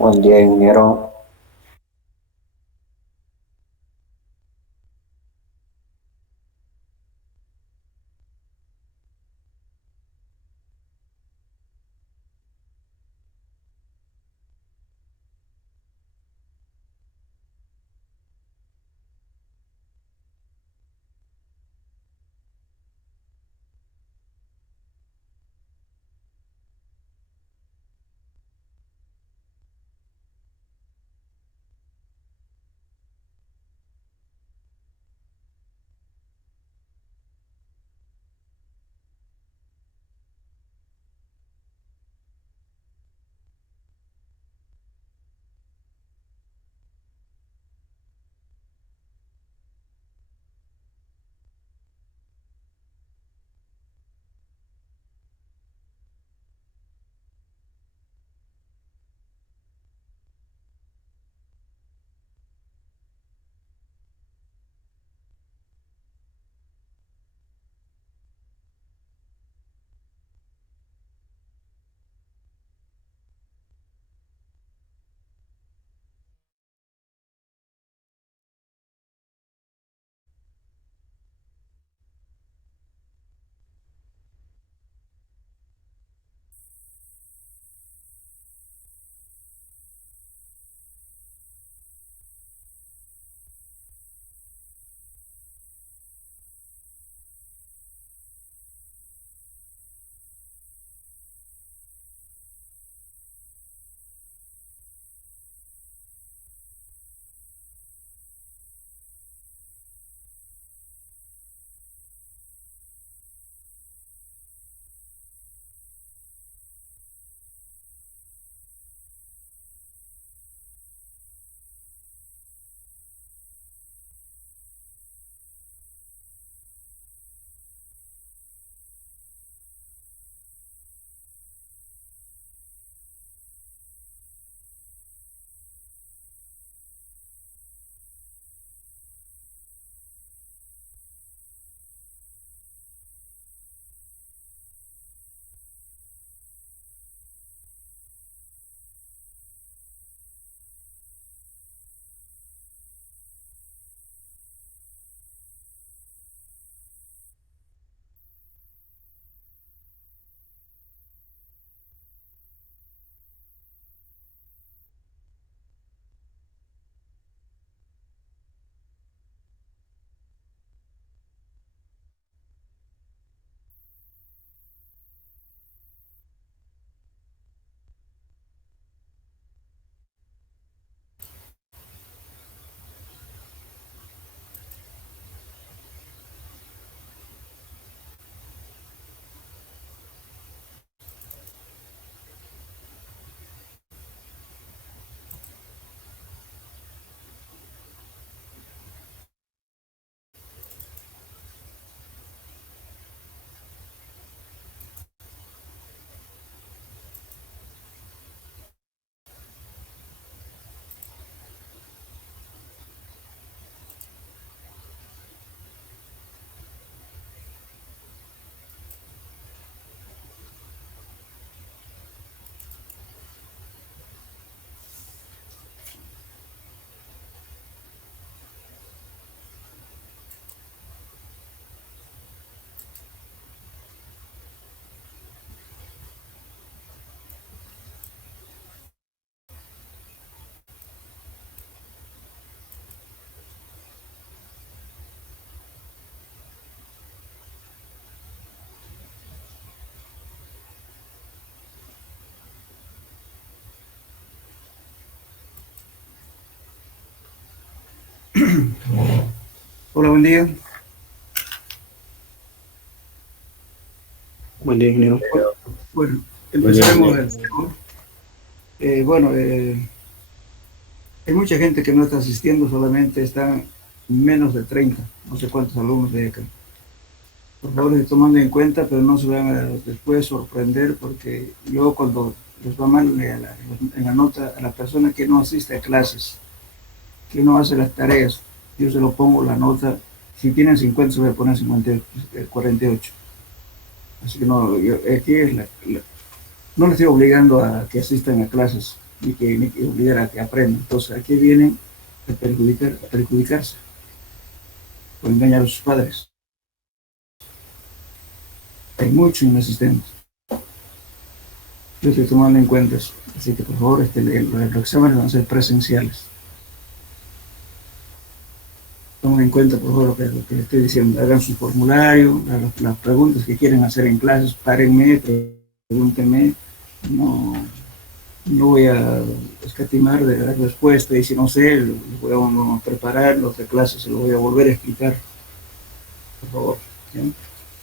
Buen día, ingeniero. Hola, buen día. Buen día, ingeniero. Bueno, Buen día, empezaremos ingeniero. el tema. Bueno, hay mucha gente que no está asistiendo, solamente están menos de 30, no sé cuántos alumnos de acá. Por favor, se tomando en cuenta, pero no se van a después sorprender, porque yo cuando les va mal en la nota a la persona que no asiste a clases, que no hace las tareas, yo se lo pongo la nota, si tienen 50 se voy a poner 50, 48. Así que no, aquí es no les estoy obligando a que asistan a clases. ni que obligar a que aprendan. Entonces aquí vienen a perjudicarse o engañar a sus padres. Hay mucho inasistente. Yo estoy tomando en cuenta eso. Así que por favor, los exámenes van a ser presenciales. Tomen en cuenta, por favor, lo que les estoy diciendo. Hagan su formulario, las preguntas que quieren hacer en clases, párenme, pregúntenme. No, no voy a escatimar de dar respuesta y si no sé, lo voy a preparar, la otra clase se lo voy a volver a explicar, por favor. ¿Sí?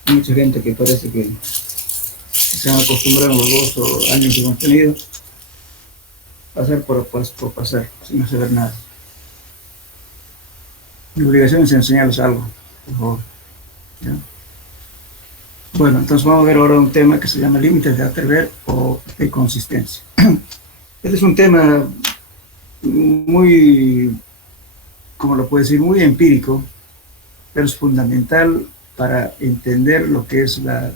Hay mucha gente que parece que se han acostumbrado a los 2 años de contenido pasar por pasar, sin saber nada. Mi obligación es enseñarles algo, por favor. ¿Ya? Bueno, entonces vamos a ver ahora un tema que se llama límites de atrever o de consistencia. Este es un tema muy, como lo puedo decir, muy empírico, pero es fundamental para entender lo que es las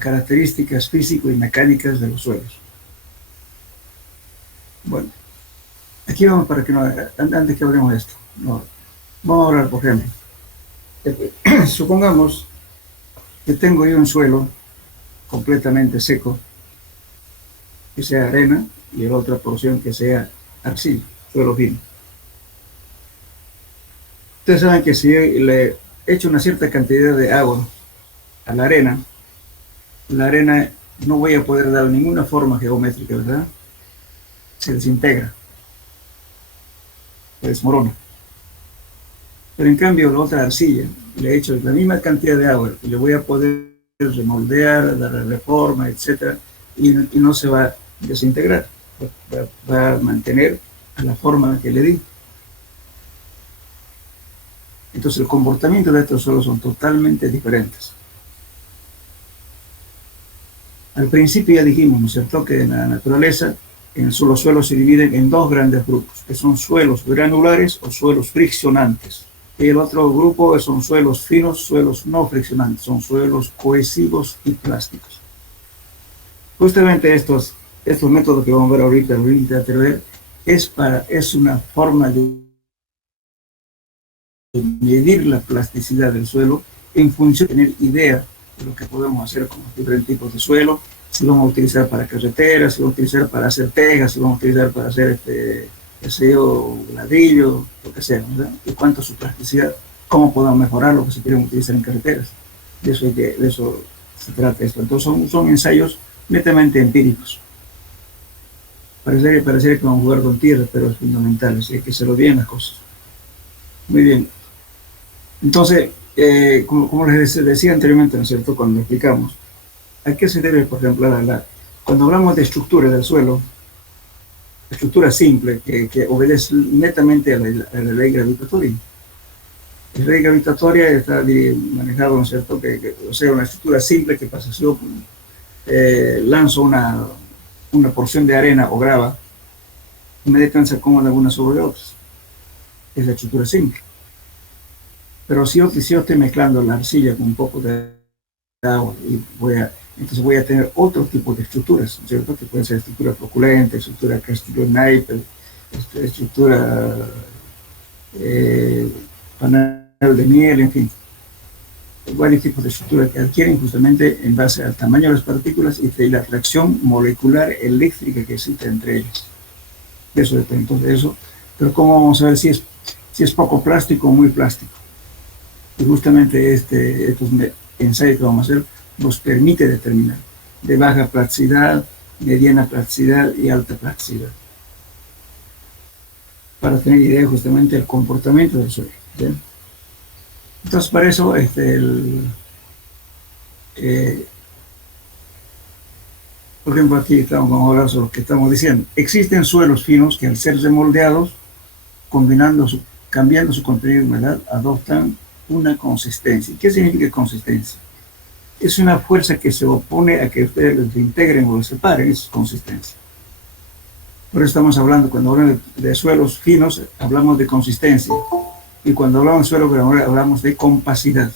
características físico y mecánicas de los suelos. Bueno, aquí vamos para que no, antes que hablemos de esto, no, vamos a hablar, por ejemplo, supongamos que tengo yo un suelo completamente seco, que sea arena, y la otra porción que sea arcilla, suelo fino. Ustedes saben que si yo le echo una cierta cantidad de agua a la arena no voy a poder dar ninguna forma geométrica, ¿verdad? Se desintegra, se desmorona. Pero en cambio la otra arcilla, le echo la misma cantidad de agua y le voy a poder remoldear, darle reforma, etcétera, y no se va a desintegrar, va a mantener a la forma que le di. Entonces el comportamiento de estos suelos son totalmente diferentes. Al principio ya dijimos, ¿no es cierto?, que en la naturaleza los suelos se dividen en 2 grandes grupos, que son suelos granulares o suelos friccionantes. Y el otro grupo son suelos finos, suelos no friccionantes, son suelos cohesivos y plásticos. Justamente estos métodos que vamos a ver ahorita, el límite de atrever, es una forma de medir la plasticidad del suelo en función de tener idea de lo que podemos hacer con los diferentes tipos de suelo, si lo vamos a utilizar para carreteras, si lo vamos a utilizar para hacer tejas, si lo vamos a utilizar para hacer ladrillo, lo que sea, ¿verdad? Y cuánto es su plasticidad, cómo podemos mejorar lo que se quieren utilizar en carreteras. De eso se trata esto. Entonces son ensayos netamente empíricos. Parecería que vamos a jugar con tierra, pero es fundamental, así que se lo bien las cosas. Muy bien. Entonces, como les decía anteriormente, ¿no es cierto?, cuando explicamos, ¿a qué se debe, por ejemplo, cuando hablamos de estructura del suelo, estructura simple, que obedece netamente a la ley gravitatoria? La ley gravitatoria está manejada, ¿no es cierto?, o sea, una estructura simple que pasa, si yo lanzo una porción de arena o grava, inmediatamente se acomodan unas sobre otras. Es la estructura simple. Pero si yo estoy mezclando la arcilla con un poco de agua y entonces voy a tener otro tipo de estructuras, ¿cierto? Que pueden ser estructura floculenta, estructura castillo-naipes, estructura panal de miel, en fin. Varios tipos de estructuras que adquieren justamente en base al tamaño de las partículas y de la atracción molecular eléctrica que existe entre ellas. Eso depende entonces de eso. Pero ¿cómo vamos a ver si es poco plástico o muy plástico? Y justamente estos ensayos que vamos a hacer nos permite determinar de baja plasticidad, mediana plasticidad y alta plasticidad, para tener idea justamente del comportamiento del suelo. ¿Bien? Entonces, para eso, por ejemplo, aquí vamos a hablar sobre lo que estamos diciendo. Existen suelos finos que al ser remoldeados, cambiando su contenido de humedad, adoptan una consistencia. ¿Qué significa consistencia? Es una fuerza que se opone a que ustedes los integren o los separen, es consistencia. Por eso estamos hablando, cuando hablamos de suelos finos, hablamos de consistencia. Y cuando hablamos de suelos granulares, hablamos de compacidad.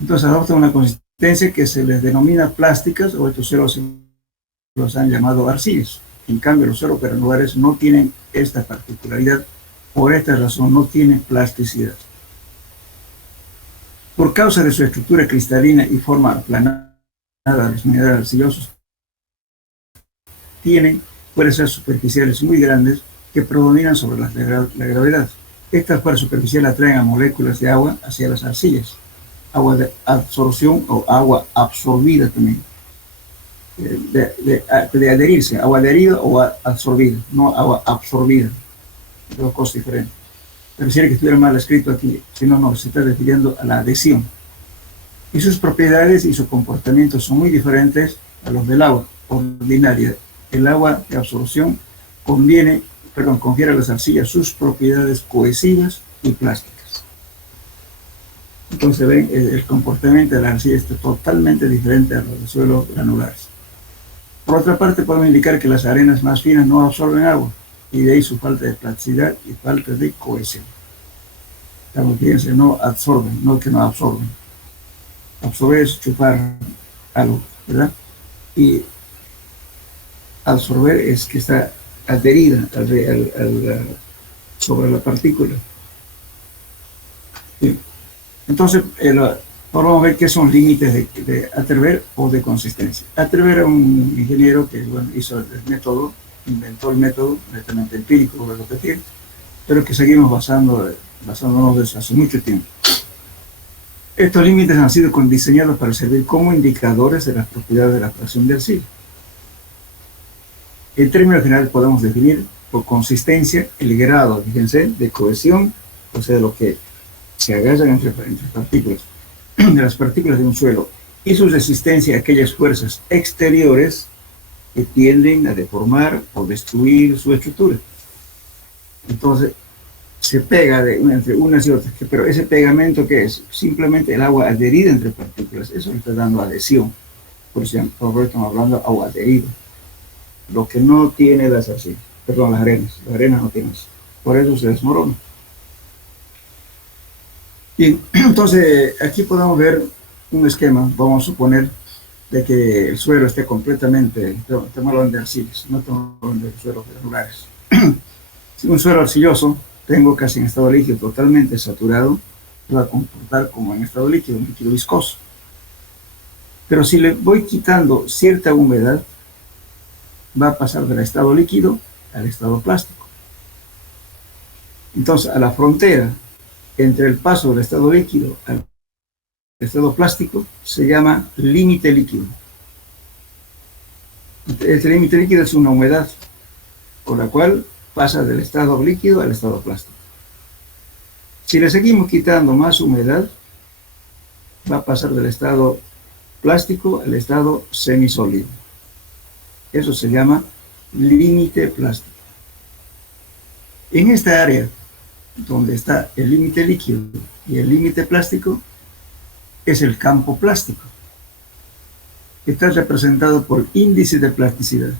Entonces adoptan una consistencia que se les denomina plásticas, o estos suelos se los han llamado arcillas. En cambio, los suelogranulares no tienen esta particularidad. Por esta razón, no tienen plasticidad. Por causa de su estructura cristalina y forma aplanada, los minerales arcillosos tienen fuerzas superficiales muy grandes que predominan sobre la gravedad. Estas fuerzas superficiales atraen a moléculas de agua hacia las arcillas. Agua de absorción o agua absorbida también. De adherirse, agua adherida o absorbida, no agua absorbida. Dos cosas diferentes. Pareciera que estuviera mal escrito aquí, si no, no, se está refiriendo a la adhesión. Y sus propiedades y su comportamiento son muy diferentes a los del agua ordinaria. El agua de absorción confiere a las arcillas sus propiedades cohesivas y plásticas. Entonces ven, el comportamiento de la arcilla es totalmente diferente a los de suelos granulares. Por otra parte, podemos indicar que las arenas más finas no absorben agua, y de ahí su falta de plasticidad y falta de cohesión. Fíjense, no absorben, no que no absorben. Absorber es chupar algo, ¿verdad? Y absorber es que está adherida sobre la partícula. ¿Sí? Entonces, vamos a ver qué son límites de Atterberg o de consistencia. Atterberg era un ingeniero que hizo el método, inventó el método netamente empírico, voy a repetir, pero que seguimos basándonos desde hace mucho tiempo. Estos límites han sido diseñados para servir como indicadores de las propiedades de la fracción de arcilla. En términos generales podemos definir por consistencia el grado, fíjense, de cohesión, o sea, de lo que se agarran entre partículas, de las partículas de un suelo, y su resistencia a aquellas fuerzas exteriores que tienden a deformar o destruir su estructura. Entonces, se pega entre unas y otras, pero ese pegamento, ¿qué es? Simplemente el agua adherida entre partículas, eso le está dando adhesión. Por eso estamos hablando de agua adherida. Lo que no tiene las arcillas, perdón, las arenas no tienen eso. Por eso se desmorona. Bien, entonces aquí podemos ver un esquema, vamos a suponer de que el suelo esté completamente, estamos hablando de arcillas, no estamos hablando de suelos granulares. Si un suelo arcilloso tengo casi en estado líquido totalmente saturado, va a comportar como en estado líquido, un líquido viscoso. Pero si le voy quitando cierta humedad, va a pasar del estado líquido al estado plástico. Entonces, a la frontera entre el paso del estado líquido al estado plástico se llama límite líquido. Este límite líquido es una humedad por la cual pasa del estado líquido al estado plástico. Si le seguimos quitando más humedad, va a pasar del estado plástico al estado semisólido. Eso se llama límite plástico. En esta área donde está el límite líquido y el límite plástico es el campo plástico, que está representado por índice de plasticidad.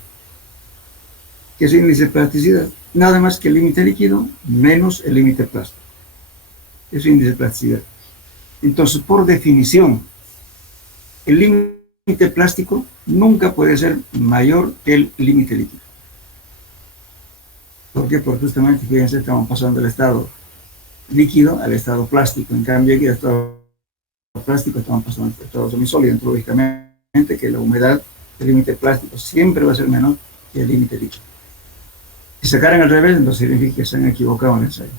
¿Qué es índice de plasticidad? Nada más que el límite líquido menos el límite plástico. Es índice de plasticidad. Entonces, por definición, el límite plástico nunca puede ser mayor que el límite líquido. ¿Por qué? Porque justamente, fíjense, estamos pasando del estado líquido al estado plástico. En cambio, aquí al estado plástico estamos pasando al estado semisólido. Entonces, lógicamente, que la humedad del límite plástico siempre va a ser menor que el límite líquido. Si sacaran al revés, entonces significa que se han equivocado en el ensayo.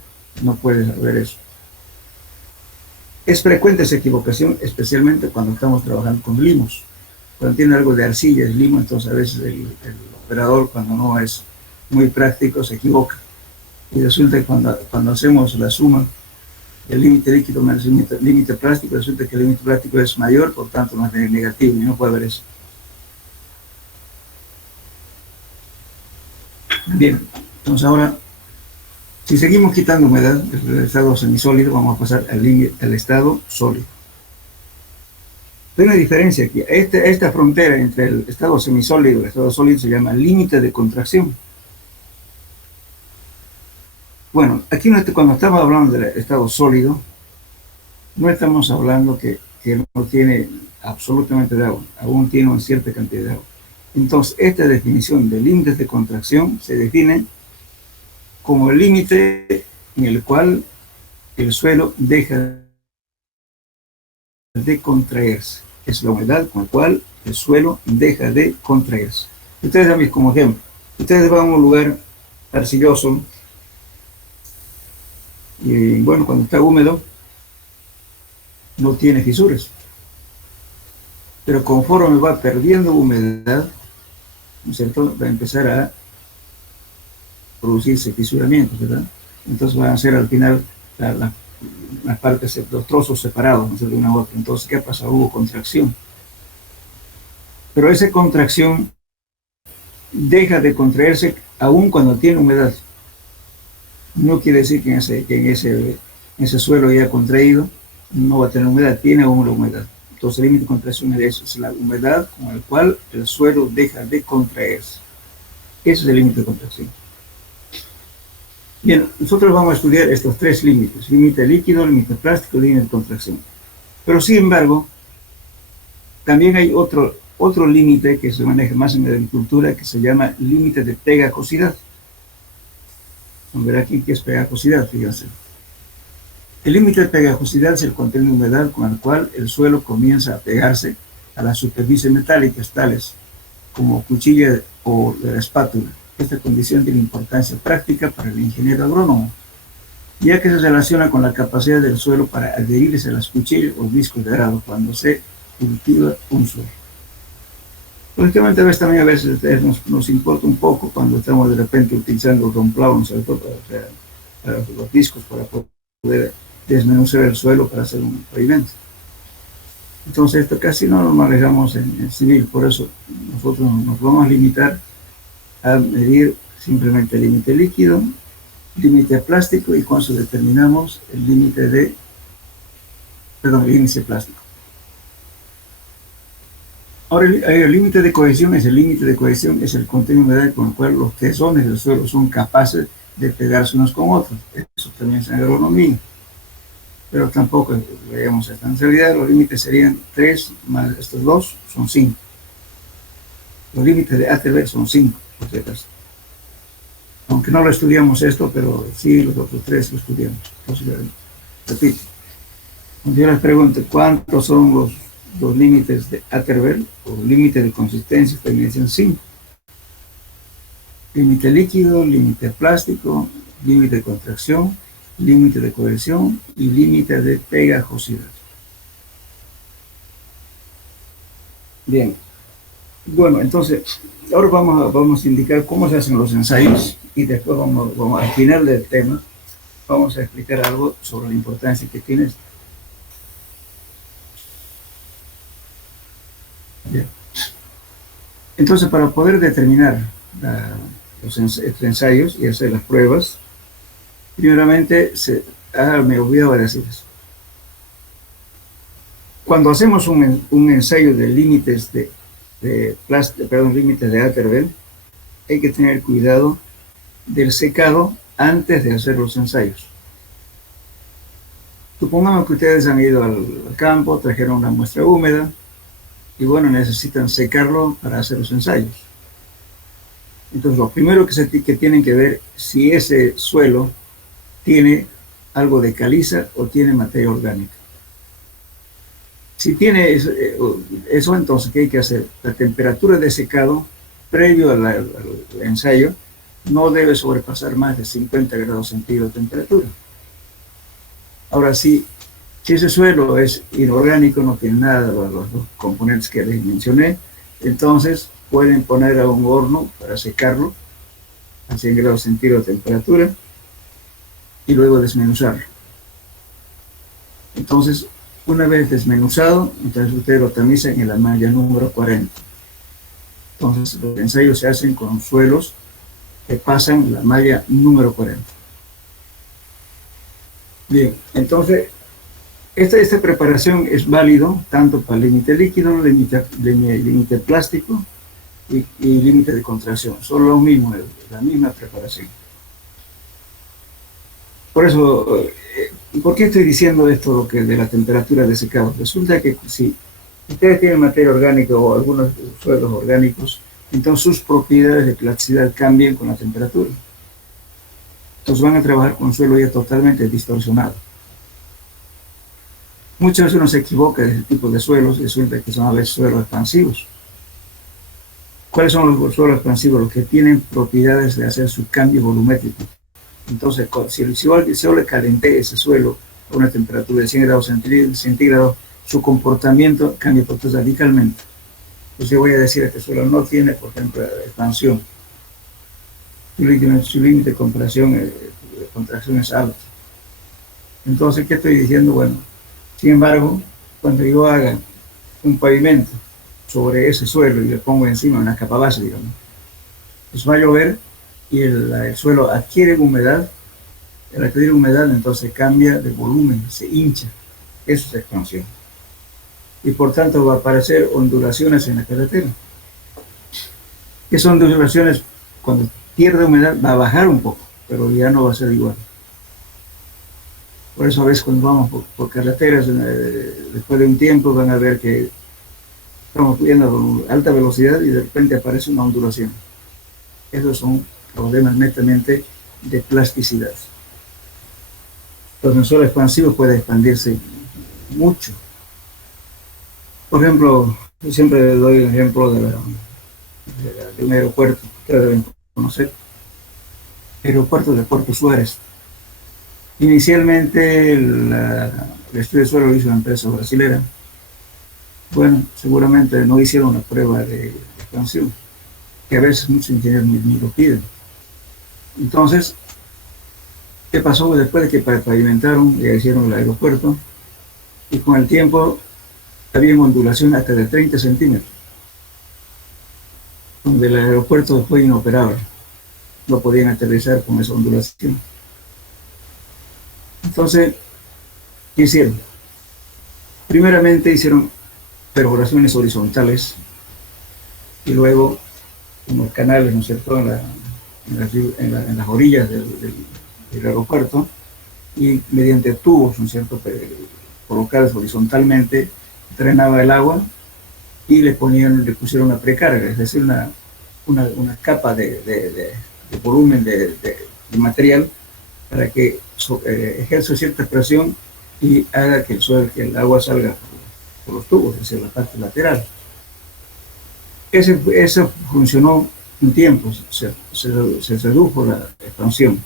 No puedes saber eso. Es frecuente esa equivocación, especialmente cuando estamos trabajando con limos. Cuando tiene algo de arcilla, es limo, entonces a veces el operador, cuando no es muy práctico, se equivoca. Y resulta que cuando hacemos la suma del límite líquido menos el límite plástico, resulta que el límite plástico es mayor, por tanto no es negativo, y no puede haber eso. Bien, entonces ahora, si seguimos quitando humedad del estado semisólido, vamos a pasar al estado sólido. Hay una diferencia aquí. Esta frontera entre el estado semisólido y el estado sólido se llama límite de contracción. Bueno, aquí cuando estamos hablando del estado sólido, no estamos hablando que no tiene absolutamente de agua, aún tiene una cierta cantidad de agua. Entonces, esta definición de límites de contracción se define como el límite en el cual el suelo deja de contraerse. Es la humedad con la cual el suelo deja de contraerse. Ustedes dan como ejemplo. Ustedes van a un lugar arcilloso y bueno, cuando está húmedo no tiene fisuras. Pero conforme va perdiendo humedad, ¿no es cierto?, va a empezar a producirse fisuramientos, ¿verdad? Entonces van a ser al final las partes, los trozos separados, ¿no?, de una a otra. Entonces, ¿qué pasa? Hubo contracción. Pero esa contracción deja de contraerse aún cuando tiene humedad. No quiere decir que en ese suelo ya contraído no va a tener humedad, tiene aún la humedad. Entonces, el límite de contracción es eso, es la humedad con la cual el suelo deja de contraerse. Ese es el límite de contracción. Bien, nosotros vamos a estudiar estos tres límites: límite líquido, límite plástico, límite de contracción. Pero sin embargo, también hay otro límite que se maneja más en la agricultura, que se llama límite de pegajosidad. Vamos a ver aquí qué es pegajosidad, fíjense. El límite de pegajosidad es el contenido de humedad con el cual el suelo comienza a pegarse a las superficies metálicas, tales como cuchilla o de la espátula. Esta condición tiene importancia práctica para el ingeniero agrónomo, ya que se relaciona con la capacidad del suelo para adherirse a las cuchillas o discos de arado cuando se cultiva un suelo. Lógicamente, a veces nos importa un poco cuando estamos de repente utilizando Don Plow, ¿no?, para los discos, para poder desmenuzar el suelo para hacer un pavimento. Entonces, esto casi no lo manejamos en civil, por eso nosotros nos vamos a limitar a medir simplemente el límite líquido, límite plástico, y con eso determinamos el límite plástico. Ahora, el límite de cohesión es el contenido de humedad con el cual los tesones del suelo son capaces de pegarse unos con otros. Eso también es en agronomía. Pero tampoco veamos esta. En realidad, los límites serían 3 más estos 2 son 5. Los límites de ATB son 5, por si acaso. Aunque no lo estudiamos esto, pero sí los otros 3 lo estudiamos. Entonces, repito. Cuando yo les pregunto cuántos son los límites de Atterberg o límite de consistencia, también dicen 5. Límite líquido, límite plástico, límite de contracción, límite de cohesión y límite de pegajosidad. Bien. Bueno, entonces, ahora vamos a indicar cómo se hacen los ensayos, y después vamos al final del tema, vamos a explicar algo sobre la importancia que tiene esto. Bien. Entonces, para poder determinar los ensayos y hacer las pruebas, primeramente, me olvidaba de decir eso. Cuando hacemos un ensayo de límites límites de Atterberg, hay que tener cuidado del secado antes de hacer los ensayos. Supongamos que ustedes han ido al campo, trajeron una muestra húmeda, y bueno, necesitan secarlo para hacer los ensayos. Entonces, lo primero que tienen que ver si ese suelo tiene algo de caliza o tiene materia orgánica. Si tiene eso, entonces, ¿qué hay que hacer? La temperatura de secado previo al ensayo no debe sobrepasar más de 50 grados centígrados de temperatura. Ahora, si ese suelo es inorgánico, no tiene nada de los componentes que les mencioné, entonces pueden poner a un horno para secarlo a 100 grados centígrados de temperatura y luego desmenuzarlo. Entonces, una vez desmenuzado, entonces ustedes lo tamizan en la malla número 40. Entonces, los ensayos se hacen con suelos que pasan la malla número 40. Bien, entonces, esta preparación es válido tanto para el límite líquido, límite plástico y límite de contracción. Son lo mismo, la misma preparación. Por eso, ¿por qué estoy diciendo esto de la temperatura de secado? Resulta que si ustedes tienen materia orgánica o algunos suelos orgánicos, Entonces sus propiedades de plasticidad cambian con la temperatura. Entonces van a trabajar con un suelo ya totalmente distorsionado. Muchas veces uno se equivoca de ese tipo de suelos y resulta que son a veces suelos expansivos. ¿Cuáles son los suelos expansivos? Los que tienen propiedades de hacer su cambio volumétrico. Entonces, si yo le calenté ese suelo a una temperatura de 100 grados centígrados, su comportamiento cambia radicalmente. Entonces yo voy a decir que este suelo no tiene, por ejemplo, expansión. Su límite de contracción es alto. Entonces, ¿qué estoy diciendo? Bueno, sin embargo, cuando yo haga un pavimento sobre ese suelo y le pongo encima una capa base, digamos, pues va a llover y el suelo adquiere humedad. Al adquirir humedad, entonces cambia de volumen, se hincha. Eso es expansión. Y por tanto va a aparecer ondulaciones en la carretera. Esas ondulaciones, cuando pierde humedad, va a bajar un poco, pero ya no va a ser igual. Por eso a veces cuando vamos por carreteras, después de un tiempo van a ver que estamos yendo a alta velocidad y de repente aparece una ondulación. Esos son problemas netamente de plasticidad. Entonces el suelo expansivo puede expandirse mucho. Por ejemplo, yo siempre doy el ejemplo de un aeropuerto que deben conocer, el aeropuerto de Puerto Suárez. Inicialmente el estudio de suelo lo hizo una empresa brasilera. Bueno, seguramente no hicieron una prueba de expansión, que a veces muchos ingenieros ni lo piden. Entonces, ¿qué pasó después de que pavimentaron y hicieron el aeropuerto? Y con el tiempo había ondulación hasta de 30 centímetros, donde el aeropuerto fue inoperable. No podían aterrizar con esa ondulación. Entonces, ¿qué hicieron? Primeramente hicieron perforaciones horizontales y luego unos canales, ¿no es cierto?, en las orillas del aeropuerto, y mediante tubos, ¿no es cierto?, colocados horizontalmente, drenaba el agua y le pusieron una precarga, es decir, una capa de volumen de material para que ejerza cierta presión y haga que el agua salga por los tubos, es decir, la parte lateral. Eso funcionó un tiempo, se redujo la expansión,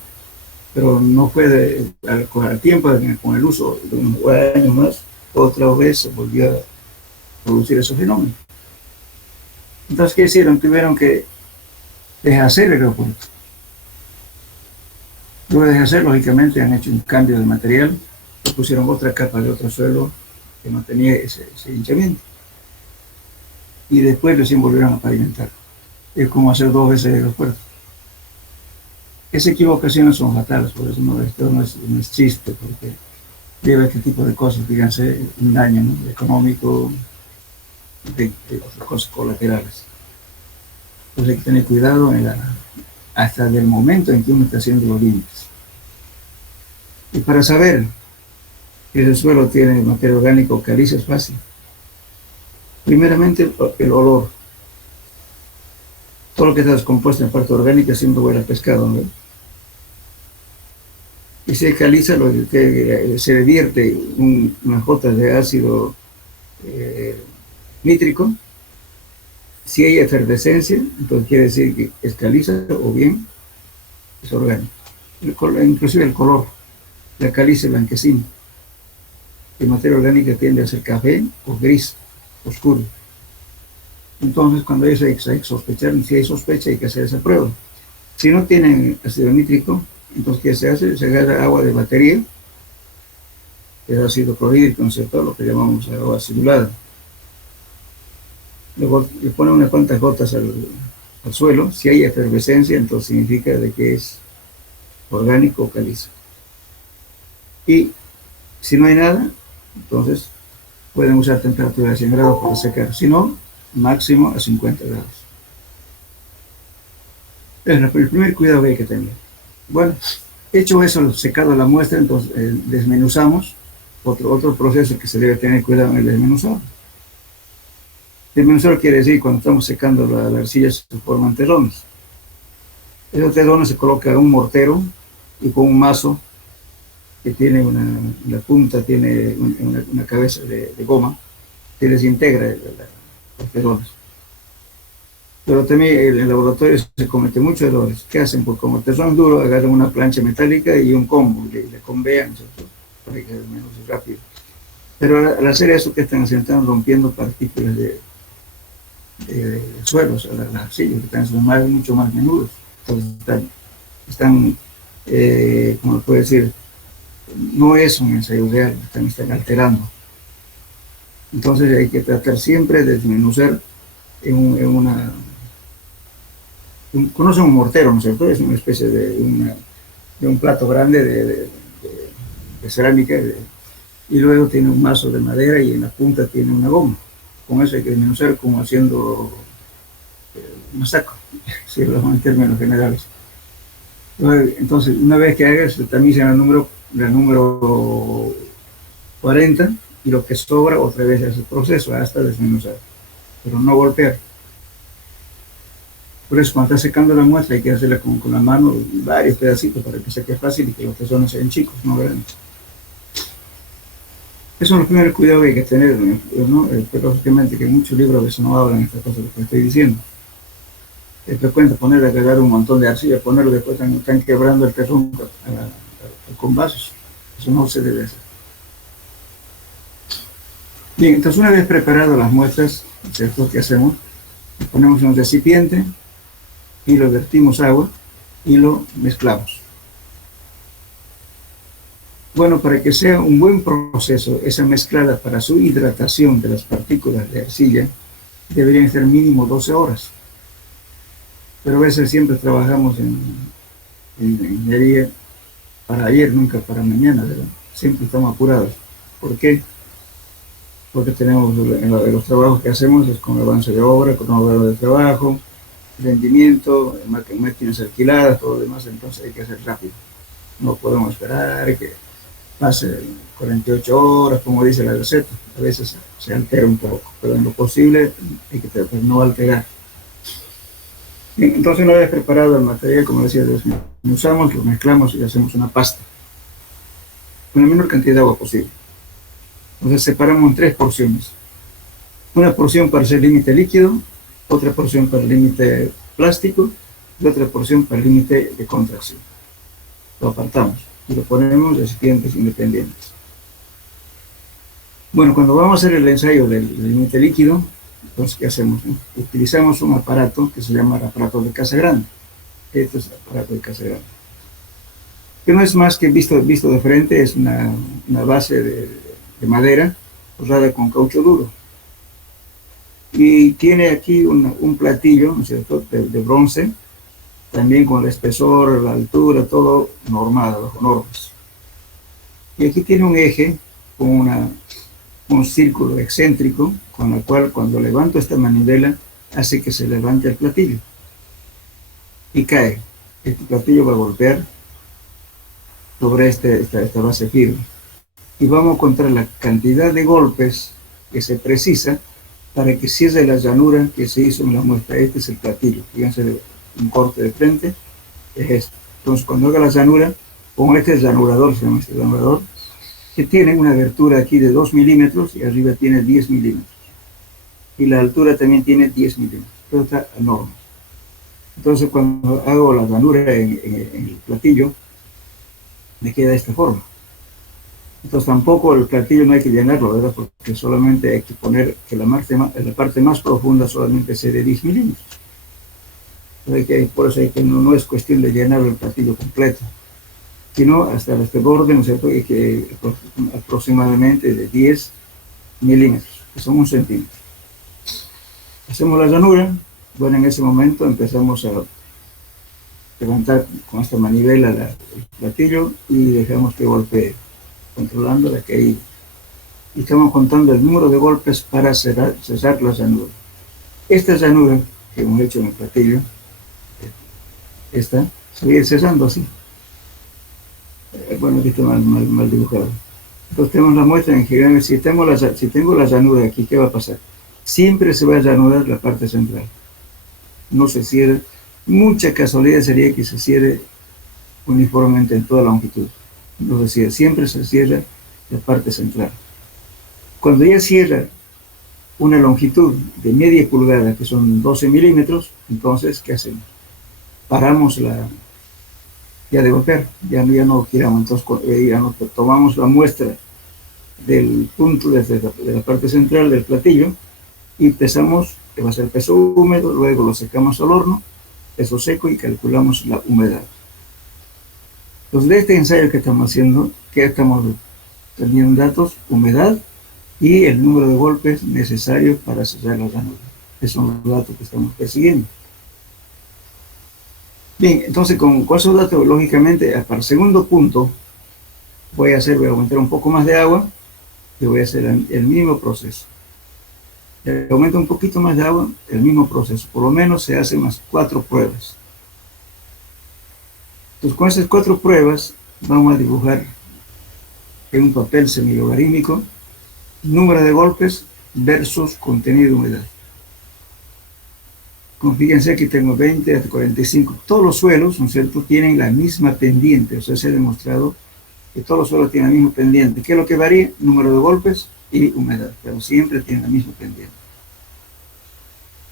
pero no fue al tiempo, con el uso de unos años más, otra vez se volvió a producir ese fenómeno. Entonces, ¿qué hicieron? Tuvieron que deshacer el aeropuerto. Luego de deshacer, lógicamente, han hecho un cambio de material, pusieron otra capa de otro suelo que no tenía ese hinchamiento. Y después recién volvieron a pavimentar. Es como hacer 2 veces el aeropuerto. Esas equivocaciones son fatales, por eso esto no es chiste, porque lleva este tipo de cosas, fíjense, un daño, ¿no?, económico, de otras cosas colaterales. Entonces hay que tener cuidado hasta del momento en que uno está haciendo los límites. Y para saber que el suelo tiene materia orgánica o caliza es fácil. Primeramente, el olor. Todo lo que está descompuesto en parte orgánica siempre huele a pescado, ¿no? Y si hay caliza, lo que se vierte unas gotas de ácido nítrico. Si hay efervescencia, entonces quiere decir que es caliza o bien es orgánico. Inclusive el color, la caliza blanquecina. La materia orgánica tiende a ser café o gris, oscuro. Entonces, cuando hay que sospechar, si hay sospecha, hay que hacer esa prueba. Si no tienen ácido nítrico, entonces, ¿qué se hace? Se agarra agua de batería, que es ácido clorhídrico, ¿no es cierto?, lo que llamamos agua acidulada. Luego le ponen unas cuantas gotas al suelo. Si hay efervescencia, entonces significa de que es orgánico o caliza. Y si no hay nada, entonces pueden usar temperatura de 100 grados para secar. Si no, máximo a 50 grados. Es el primer cuidado que hay que tener. Bueno, hecho eso, secado la muestra, entonces desmenuzamos. Otro proceso que se debe tener cuidado en el desmenuzado. Desmenuzar quiere decir cuando estamos secando la arcilla se forman terrones. Esos terrones se coloca un mortero y con un mazo que tiene la punta tiene una cabeza de goma que desintegra los terrones. Pero también en el laboratorio se cometen muchos errores. ¿Qué hacen? Pues como el terrón es duro, agarran una plancha metálica y un combo, le convean, ¿cierto? Para que sea menos rápido. Pero al hacer eso, que están haciendo? Están rompiendo partículas de suelos, las arcillas, que están mucho más menudos. Entonces están como puede decir, no es un ensayo real, están alterando. Entonces hay que tratar siempre de desmenuzar conocen un mortero, ¿no es cierto? Es una especie de un plato grande de cerámica y luego tiene un mazo de madera y en la punta tiene una goma. Con eso hay que desmenuzar como haciendo un saco, si hablamos en términos generales. Entonces, una vez que hagas, se tamiza la número 40 y lo que sobra otra vez es el proceso hasta desmenuzar, pero no golpear. Por eso cuando está secando la muestra hay que hacerla con la mano varios pedacitos para que seque fácil y que los tesoros sean chicos, no grandes. Esos son los primeros cuidados que hay que tener, ¿no? Pero lógicamente que muchos libros a veces no hablan de estas cosas que estoy diciendo. Es frecuente poner a cargar un montón de arcilla, ponerlo después están quebrando el terrón con vasos. Eso no se debe hacer. Bien, entonces una vez preparadas las muestras, ¿cierto? ¿Qué hacemos? Ponemos en un recipiente y lo vertimos agua y lo mezclamos. Bueno, para que sea un buen proceso, esa mezclada para su hidratación de las partículas de arcilla deberían ser mínimo 12 horas. Pero a veces siempre trabajamos en ingeniería para ayer, nunca para mañana, ¿verdad? Siempre estamos apurados. ¿Por qué? Porque tenemos en los trabajos que hacemos es con avance de obra, con obra de trabajo, rendimiento, máquinas alquiladas, todo lo demás, entonces hay que hacer rápido. No podemos esperar que pase 48 horas, como dice la receta. A veces se altera un poco, pero en lo posible hay que tratar de no alterar. Bien, entonces una vez preparado el material, como decía, lo usamos, lo mezclamos y hacemos una pasta con la menor cantidad de agua posible. Entonces separamos en 3 porciones. Una porción para el límite líquido, otra porción para el límite plástico y otra porción para el límite de contracción. Lo apartamos y lo ponemos en recipientes independientes. Bueno, cuando vamos a hacer el ensayo del límite líquido, entonces, ¿qué hacemos? Utilizamos un aparato que se llama el aparato de Casagrande. Este es el aparato de Casagrande. Que no es más que visto de frente, es una base de madera forrada con caucho duro. Y tiene aquí un platillo, ¿no es cierto?, de bronce, también con el espesor, la altura, todo normado, bajo normas. Y aquí tiene un eje con un círculo excéntrico, con el cual cuando levanto esta manivela hace que se levante el platillo y cae. Este platillo va a golpear sobre esta base firme y vamos a encontrar la cantidad de golpes que se precisa para que cierre la llanura que se hizo en la muestra. Este es el platillo, fíjense, un corte de frente es esto. Entonces cuando haga la llanura, con este llanurador, se llama este llanurador, que tiene una abertura aquí de 2 milímetros y arriba tiene 10 milímetros. Y la altura también tiene 10 milímetros. Todo está enorme. Entonces, cuando hago la llanura en el platillo, me queda de esta forma. Entonces, tampoco el platillo no hay que llenarlo, ¿verdad? Porque solamente hay que poner que la parte más profunda solamente sea de 10 milímetros. Por eso no es cuestión de llenar el platillo completo, sino hasta este borde, ¿no es cierto?, y que aproximadamente de 10 milímetros, que son 1 centímetro. Hacemos la llanura, bueno, en ese momento empezamos a levantar con esta manivela el platillo y dejamos que golpee, controlando la caída. Y estamos contando el número de golpes para cesar la llanura. Esta llanura que hemos hecho en el platillo, esta, se va a ir cesando así. Bueno, aquí está mal dibujado. Entonces tenemos la muestra en general. Si tengo la llanura aquí, ¿qué va a pasar? siempre se va a reanudar la parte central. No se cierra. Mucha casualidad sería que se cierre uniformemente en toda la longitud. No se cierra, siempre se cierra la parte central. Cuando ya cierra una longitud de media pulgada, que son 12 milímetros, entonces, ¿qué hacemos? Paramos ya de golpear, ya no giramos, entonces ya no tomamos la muestra del punto desde la parte central del platillo y pesamos, que va a ser peso húmedo, luego lo secamos al horno, peso seco y calculamos la humedad. Entonces, de este ensayo que estamos haciendo, que estamos teniendo datos, humedad y el número de golpes necesarios para sellar la ranura. Esos son los datos que estamos persiguiendo. Bien, entonces con esos datos, lógicamente, para el segundo punto, voy a aumentar un poco más de agua y voy a hacer el mismo proceso. Aumenta un poquito más de agua, el mismo proceso. Por lo menos se hacen unas 4 pruebas. Entonces, con esas 4 pruebas, vamos a dibujar en un papel semilogarítmico número de golpes versus contenido de humedad. Como fíjense, aquí tengo 20 hasta 45. Todos los suelos, ¿no es cierto?, tienen la misma pendiente. O sea, se ha demostrado que todos los suelos tienen la misma pendiente. ¿Qué es lo que varía? Número de golpes y humedad, pero siempre tienen la misma pendiente.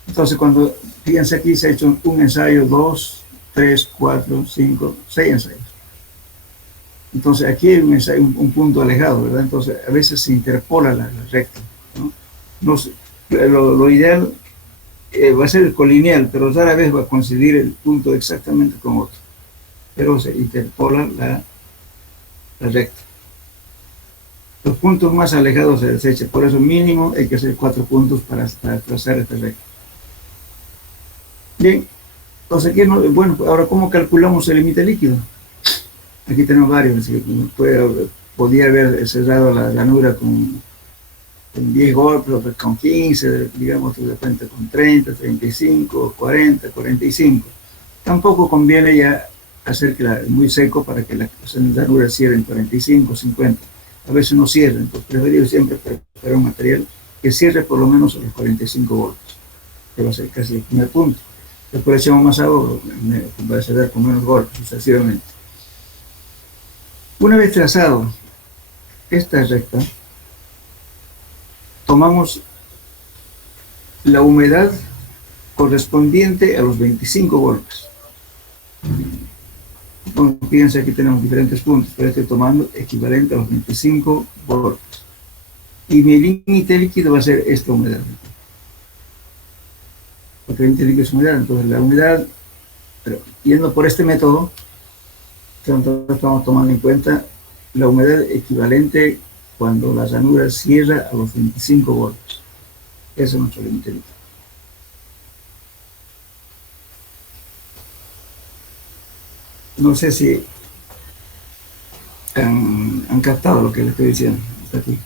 Entonces, cuando, fíjense aquí, se ha hecho un ensayo, 2, 3, 4, 5, 6 ensayos. Entonces, aquí hay un ensayo, un punto alejado, ¿verdad? Entonces, a veces se interpola la recta, ¿no? Lo ideal va a ser el colineal, pero rara vez va a coincidir el punto exactamente con otro. Pero se interpola la recta. Los puntos más alejados se desechan, por eso mínimo hay que hacer 4 puntos para trazar esta recta. Bien, entonces aquí, bueno, ahora ¿cómo calculamos el límite líquido? Aquí tenemos varios, podía haber cerrado la ranura con 10 golpes, con 15, digamos, de repente con 30, 35, 40, 45. Tampoco conviene ya hacer muy seco para que la ranura cierre en 45, 50. A veces no cierra, entonces preferible siempre preparar un material que cierre por lo menos a los 45 golpes, que va a ser casi el primer punto. Después echamos más agua, va a cerrar con menos golpes, sucesivamente. Una vez trazado esta recta, tomamos la humedad correspondiente a los 25 golpes. Bueno, fíjense, aquí tenemos diferentes puntos, pero estoy tomando equivalente a los 25 golpes. Y mi límite líquido va a ser esta humedad. Porque el límite líquido es humedad, entonces la humedad, pero yendo por este método, estamos tomando en cuenta la humedad equivalente cuando la ranura cierra a los 25 golpes. Ese es nuestro límite líquido. No sé si han captado lo que les estoy diciendo hasta aquí.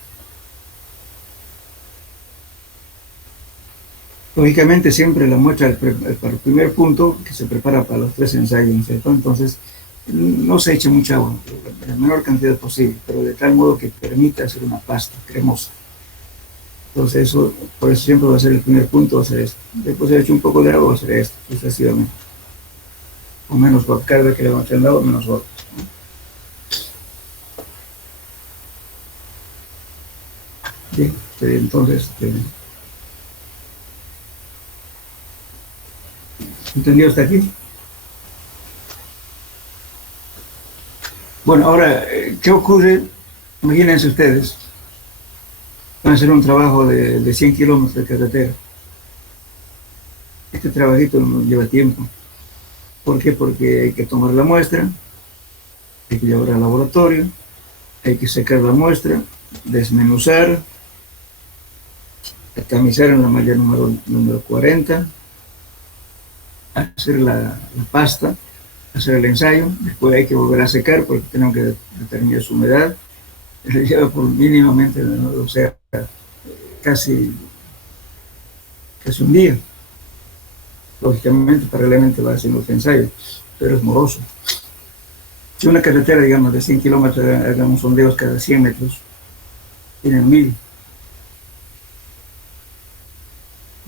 Lógicamente siempre la muestra para el primer punto que se prepara para los 3 ensayos, ¿cierto? Entonces no se eche mucha agua, la menor cantidad posible, pero de tal modo que permita hacer una pasta cremosa. Entonces por eso siempre va a ser el primer punto, va a ser esto. Después de hecho un poco de agua, va a ser esto, sucesivamente. O menos golpes, cada vez que le vamos a agua, menos golpes. Bien, entonces, ¿entendido hasta aquí? Bueno, ahora, ¿qué ocurre? Imagínense ustedes, van a hacer un trabajo de 100 kilómetros de carretera. Este trabajito nos lleva tiempo. ¿Por qué? Porque hay que tomar la muestra, hay que llevar al laboratorio, hay que secar la muestra, desmenuzar, tamizar en la malla número 40, hacer la pasta, hacer el ensayo, después hay que volver a secar porque tenemos que determinar su humedad, se lleva por mínimamente, o sea, casi un día. Lógicamente, paralelamente va haciendo los ensayos, pero es moroso. Si una carretera, digamos, de 100 kilómetros, hagamos sondeos cada 100 metros, tienen 1000.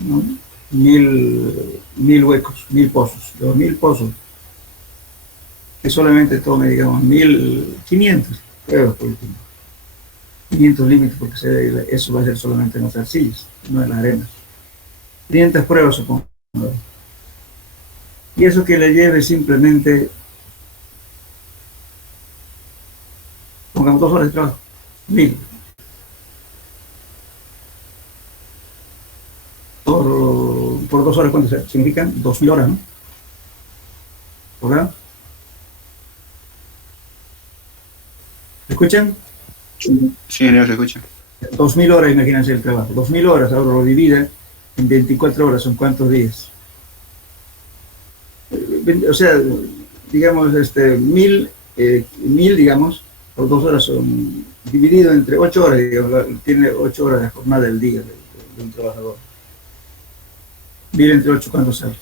¿no? 1000 huecos, 1000 pozos, los 1000 pozos, que solamente tome, digamos, 1500 pruebas por último. 500 límites, porque eso va a ser solamente en las arcillas, no en las arenas. 500 pruebas, supongo. Y eso que le lleve simplemente, pongamos 2 horas de trabajo, 1000. Por 2 horas, ¿cuánto significan? 2000 horas, ¿no? ¿Verdad? ¿Me escuchan? Sí, señor, se escucha. 2000 horas, imagínense el trabajo. 2000 horas, ahora lo divide en 24 horas, ¿son cuántos días? O sea, digamos, 1000, digamos, por 2 horas son dividido entre 8 horas, digamos, tiene 8 horas de jornada del día de un trabajador. 1000 entre 8, ¿cuánto sale?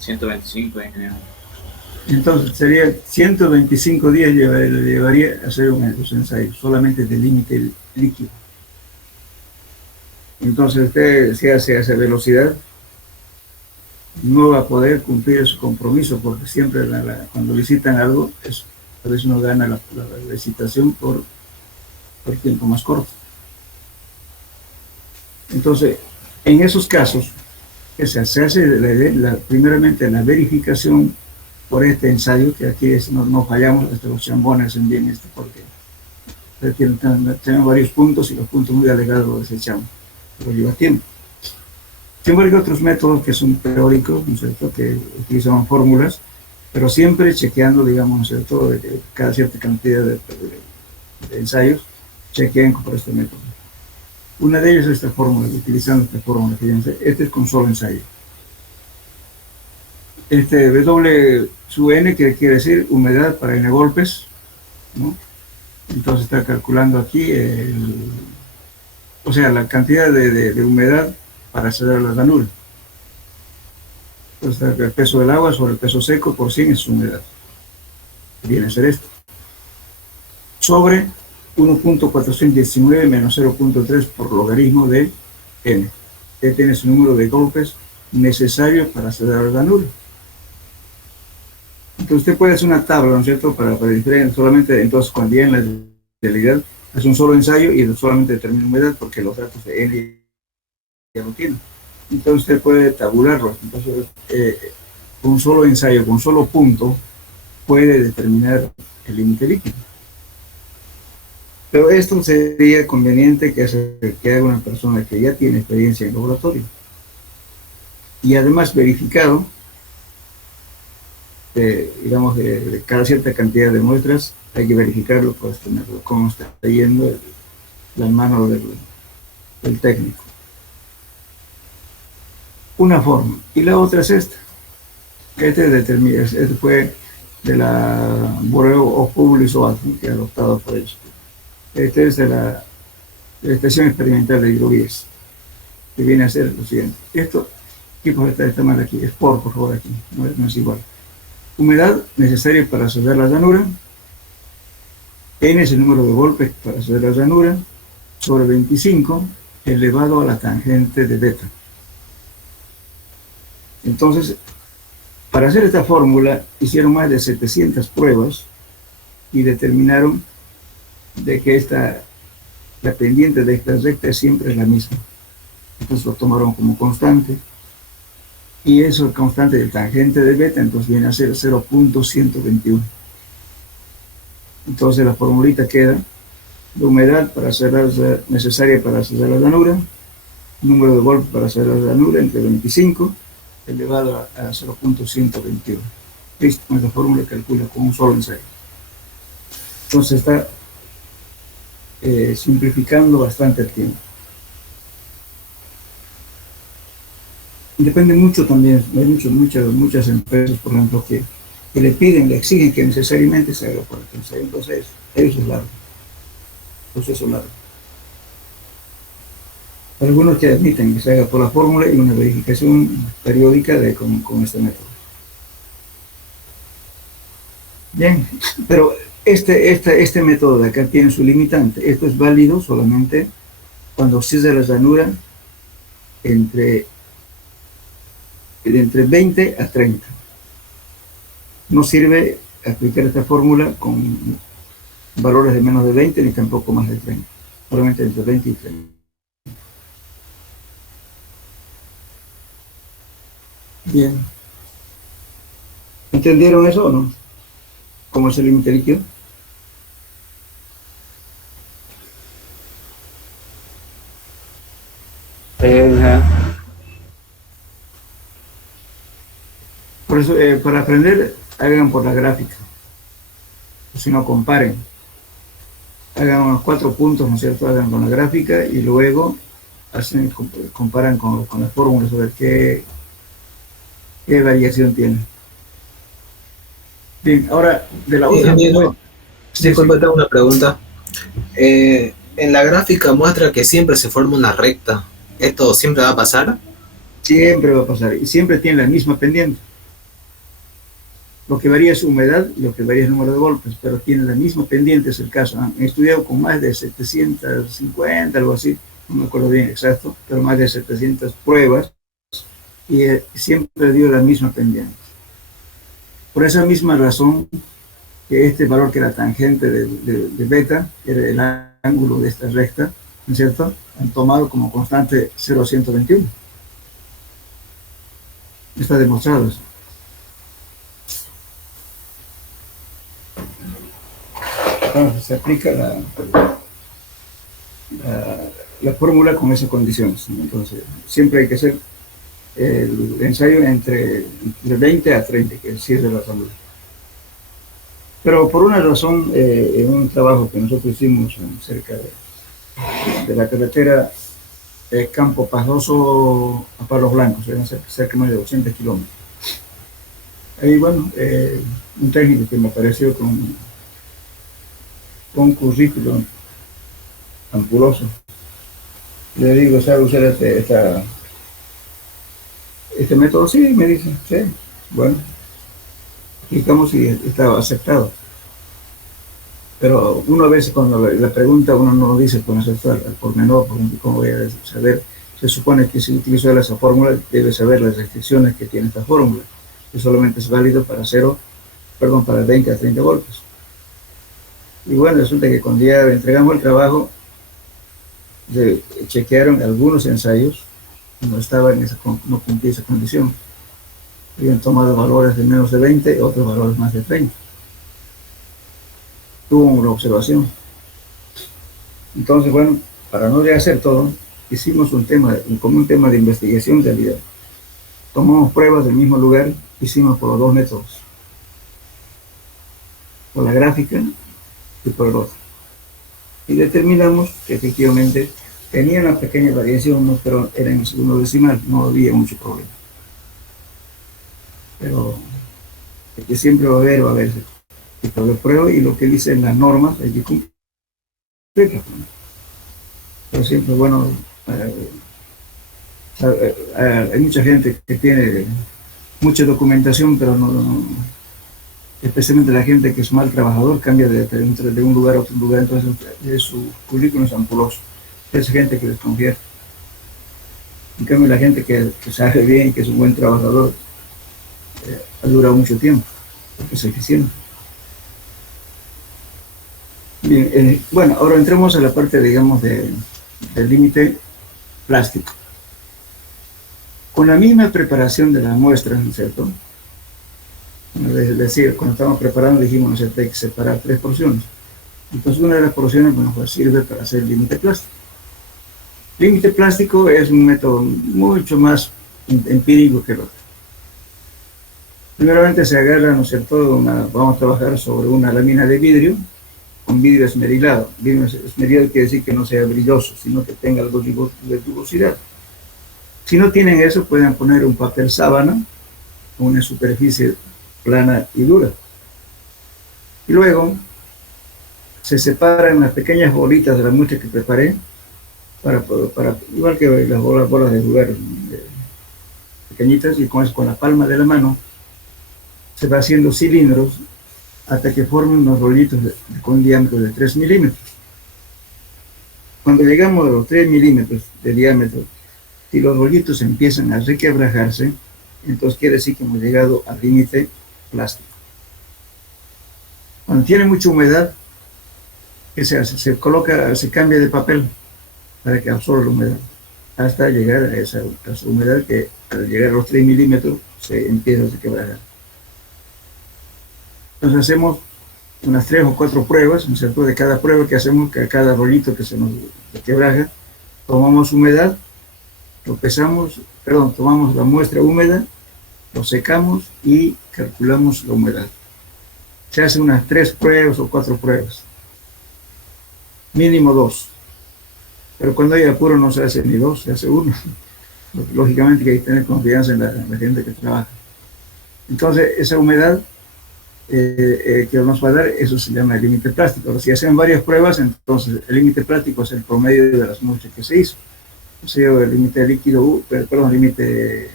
125, ingeniero. Entonces sería 125 días llevaría a hacer los ensayos, solamente de límite líquido. Entonces usted, si hace esa velocidad, no va a poder cumplir su compromiso, porque siempre cuando licitan algo, a veces uno gana la licitación por tiempo más corto. Entonces, en esos casos, se hace primeramente la verificación por este ensayo, que aquí no fallamos, los chambones hacen bien esto, porque tenemos varios puntos y los puntos muy alegados los desechamos, pero lleva tiempo. Siempre hay otros métodos que son teóricos, ¿no es cierto?, que utilizan fórmulas, pero siempre chequeando, digamos, ¿no es cierto?, de cada cierta cantidad de ensayos, chequean por este método. Una de ellas es esta fórmula, utilizando esta fórmula, fíjense, este es con solo ensayo. W sub n, que quiere decir humedad para n golpes, ¿no? Entonces está calculando aquí o sea, la cantidad de humedad para acceder a la ranura. Entonces el peso del agua sobre el peso seco por 100 es su humedad. Viene a ser esto. Sobre 1.419 menos 0.3 por logaritmo de n. Este tiene su número de golpes necesarios para acceder a la ranura. Entonces usted puede hacer una tabla, ¿no es cierto?, para diferenciar solamente, entonces cuando ya en la realidad hace un solo ensayo y solamente determina humedad, porque los datos de n ya lo tienen. Entonces usted puede tabularlos. Entonces, con un solo ensayo, con un solo punto, puede determinar el límite líquido. Pero esto sería conveniente que haga una persona que ya tiene experiencia en laboratorio. Y además verificado, digamos, de cada cierta cantidad de muestras, hay que verificarlo, pues, cómo está yendo la mano del técnico. Una forma. Y la otra es esta. Este fue de la Bureau of Public Health, que ha adoptado por ellos. Este es de la Estación Experimental de Hidrovías, que viene a ser lo siguiente. Esto, está mal aquí, es por favor, aquí, no es igual. Humedad necesaria para acceder a la llanura. N es el número de golpes para acceder a la llanura, sobre 25 elevado a la tangente de beta. Entonces, para hacer esta fórmula, hicieron más de 700 pruebas y determinaron de que la pendiente de esta recta siempre es la misma. Entonces lo tomaron como constante. Y eso es constante de tangente de beta, entonces viene a ser 0.121. Entonces la formulita queda de humedad necesaria para hacer la llanura, número de golpes para hacer la llanura entre 25 elevado a 0.121. Listo, con esta fórmula calcula con un solo ensayo. Entonces está simplificando bastante el tiempo. Depende mucho también, hay muchas empresas, por ejemplo, que le piden, le exigen que necesariamente se haga por el ensayo. Entonces, eso es largo. Proceso largo. Algunos que admiten que se haga por la fórmula y una verificación periódica con este método. Bien, pero Este método de acá tiene su limitante. Esto es válido solamente cuando cierra la llanura entre 20 a 30. No sirve aplicar esta fórmula con valores de menos de 20 ni tampoco más de 30. Solamente entre 20 y 30. Bien. ¿Entendieron eso o no? ¿Cómo es el límite líquido? Por eso, para aprender, hagan por la gráfica. O si no, comparen. Hagan unos 4 puntos, ¿no es cierto? Hagan con la gráfica y luego comparan con las fórmulas a ver qué variación tiene. Bien, ahora de la otra. Ingeniero, disculpe, tengo una pregunta. En la gráfica muestra que siempre se forma una recta. ¿Esto siempre va a pasar? Siempre va a pasar y siempre tiene la misma pendiente. Lo que varía es humedad y lo que varía es el número de golpes, pero tiene la misma pendiente, es el caso. He estudiado con más de 750, algo así, no me acuerdo bien exacto, pero más de 700 pruebas y siempre dio la misma pendiente. Por esa misma razón que este valor que era tangente de beta, que era el ángulo de esta recta, ¿no es cierto? Han tomado como constante 0,121. Está demostrado eso. Entonces se aplica la fórmula con esas condiciones, ¿no? Entonces siempre hay que hacer el ensayo entre 20 a 30, que cierre la salud. Pero por una razón, en un trabajo que nosotros hicimos cerca de la carretera Campo Pajoso a Palos Blancos, eran cerca de 80 kilómetros. Ahí, bueno, un técnico que me apareció con un currículum ampuloso. Le digo, ¿sabe usar este método? Sí, me dice, sí. Bueno, explicamos y estaba aceptado. Pero uno a veces cuando le pregunta, uno no lo dice con aceptar al pormenor, porque cómo voy a saber. Se supone que si utiliza esa fórmula, debe saber las restricciones que tiene esta fórmula, que solamente es válido para para 20 a 30 golpes. Y bueno, resulta que cuando ya entregamos el trabajo, chequearon algunos ensayos, no cumplía esa condición. Habían tomado valores de menos de 20, otros valores más de 30. Tuvo una observación. Entonces, bueno, para no hacer todo, hicimos como un tema de investigación en realidad. Tomamos pruebas del mismo lugar, hicimos por los dos métodos, por la gráfica y por el otro. Y determinamos que efectivamente tenía una pequeña variación, pero era en segundo decimal, no había mucho problema. Pero el que siempre va a haber tipo de prueba y lo que dicen las normas hay que cumplirlas. Pero siempre, bueno, hay mucha gente que tiene mucha documentación, pero no, especialmente la gente que es mal trabajador, cambia de un lugar a otro lugar, entonces su currículum es ampuloso. Es gente que desconfía. En cambio, la gente que sabe bien, que es un buen trabajador, ha durado mucho tiempo, porque es eficiente. Bien, bueno, ahora entremos a la parte, digamos, del límite plástico. Con la misma preparación de la muestra, ¿no es cierto? Es decir, cuando estábamos preparando dijimos, ¿no es cierto?, hay que separar 3 porciones. Entonces una de las porciones, bueno, pues sirve para hacer el límite plástico. Límite plástico es un método mucho más empírico que el otro. Primeramente se agarra, ¿no es cierto?, vamos a trabajar sobre una lámina de vidrio con vidrio esmerilado. Vidrio esmerilado quiere decir que no sea brilloso, sino que tenga algo de tubosidad. Si no tienen eso, pueden poner un papel sábana con una superficie plana y dura. Y luego se separan las pequeñas bolitas de la muestra que preparé, igual que las bolas de jugar pequeñitas, y con la palma de la mano se va haciendo cilindros hasta que formen unos rollitos con un diámetro de 3 milímetros. Cuando llegamos a los 3 milímetros de diámetro, si los rollitos empiezan a requebrajarse, entonces quiere decir que hemos llegado al límite plástico. Cuando tiene mucha humedad, ¿qué se hace? Se cambia de papel para que absorba la humedad, hasta llegar a esa humedad que al llegar a los 3 milímetros se empieza a requebrajar. Entonces hacemos unas 3 o 4 pruebas, ¿no es cierto? De cada prueba que hacemos, que cada rollito que se nos requebraja, tomamos humedad, lo pesamos, tomamos la muestra húmeda, lo secamos y calculamos la humedad. Se hacen unas 3 pruebas o 4 pruebas, mínimo 2. Pero cuando hay apuro no se hace ni 2, se hace 1. Lógicamente que hay que tener confianza en la gente que trabaja. Entonces, esa humedad que nos va a dar, eso se llama el límite plástico. Pero si hacen varias pruebas, entonces el límite plástico es el promedio de las muestras que se hizo. O sea, el límite líquido, límite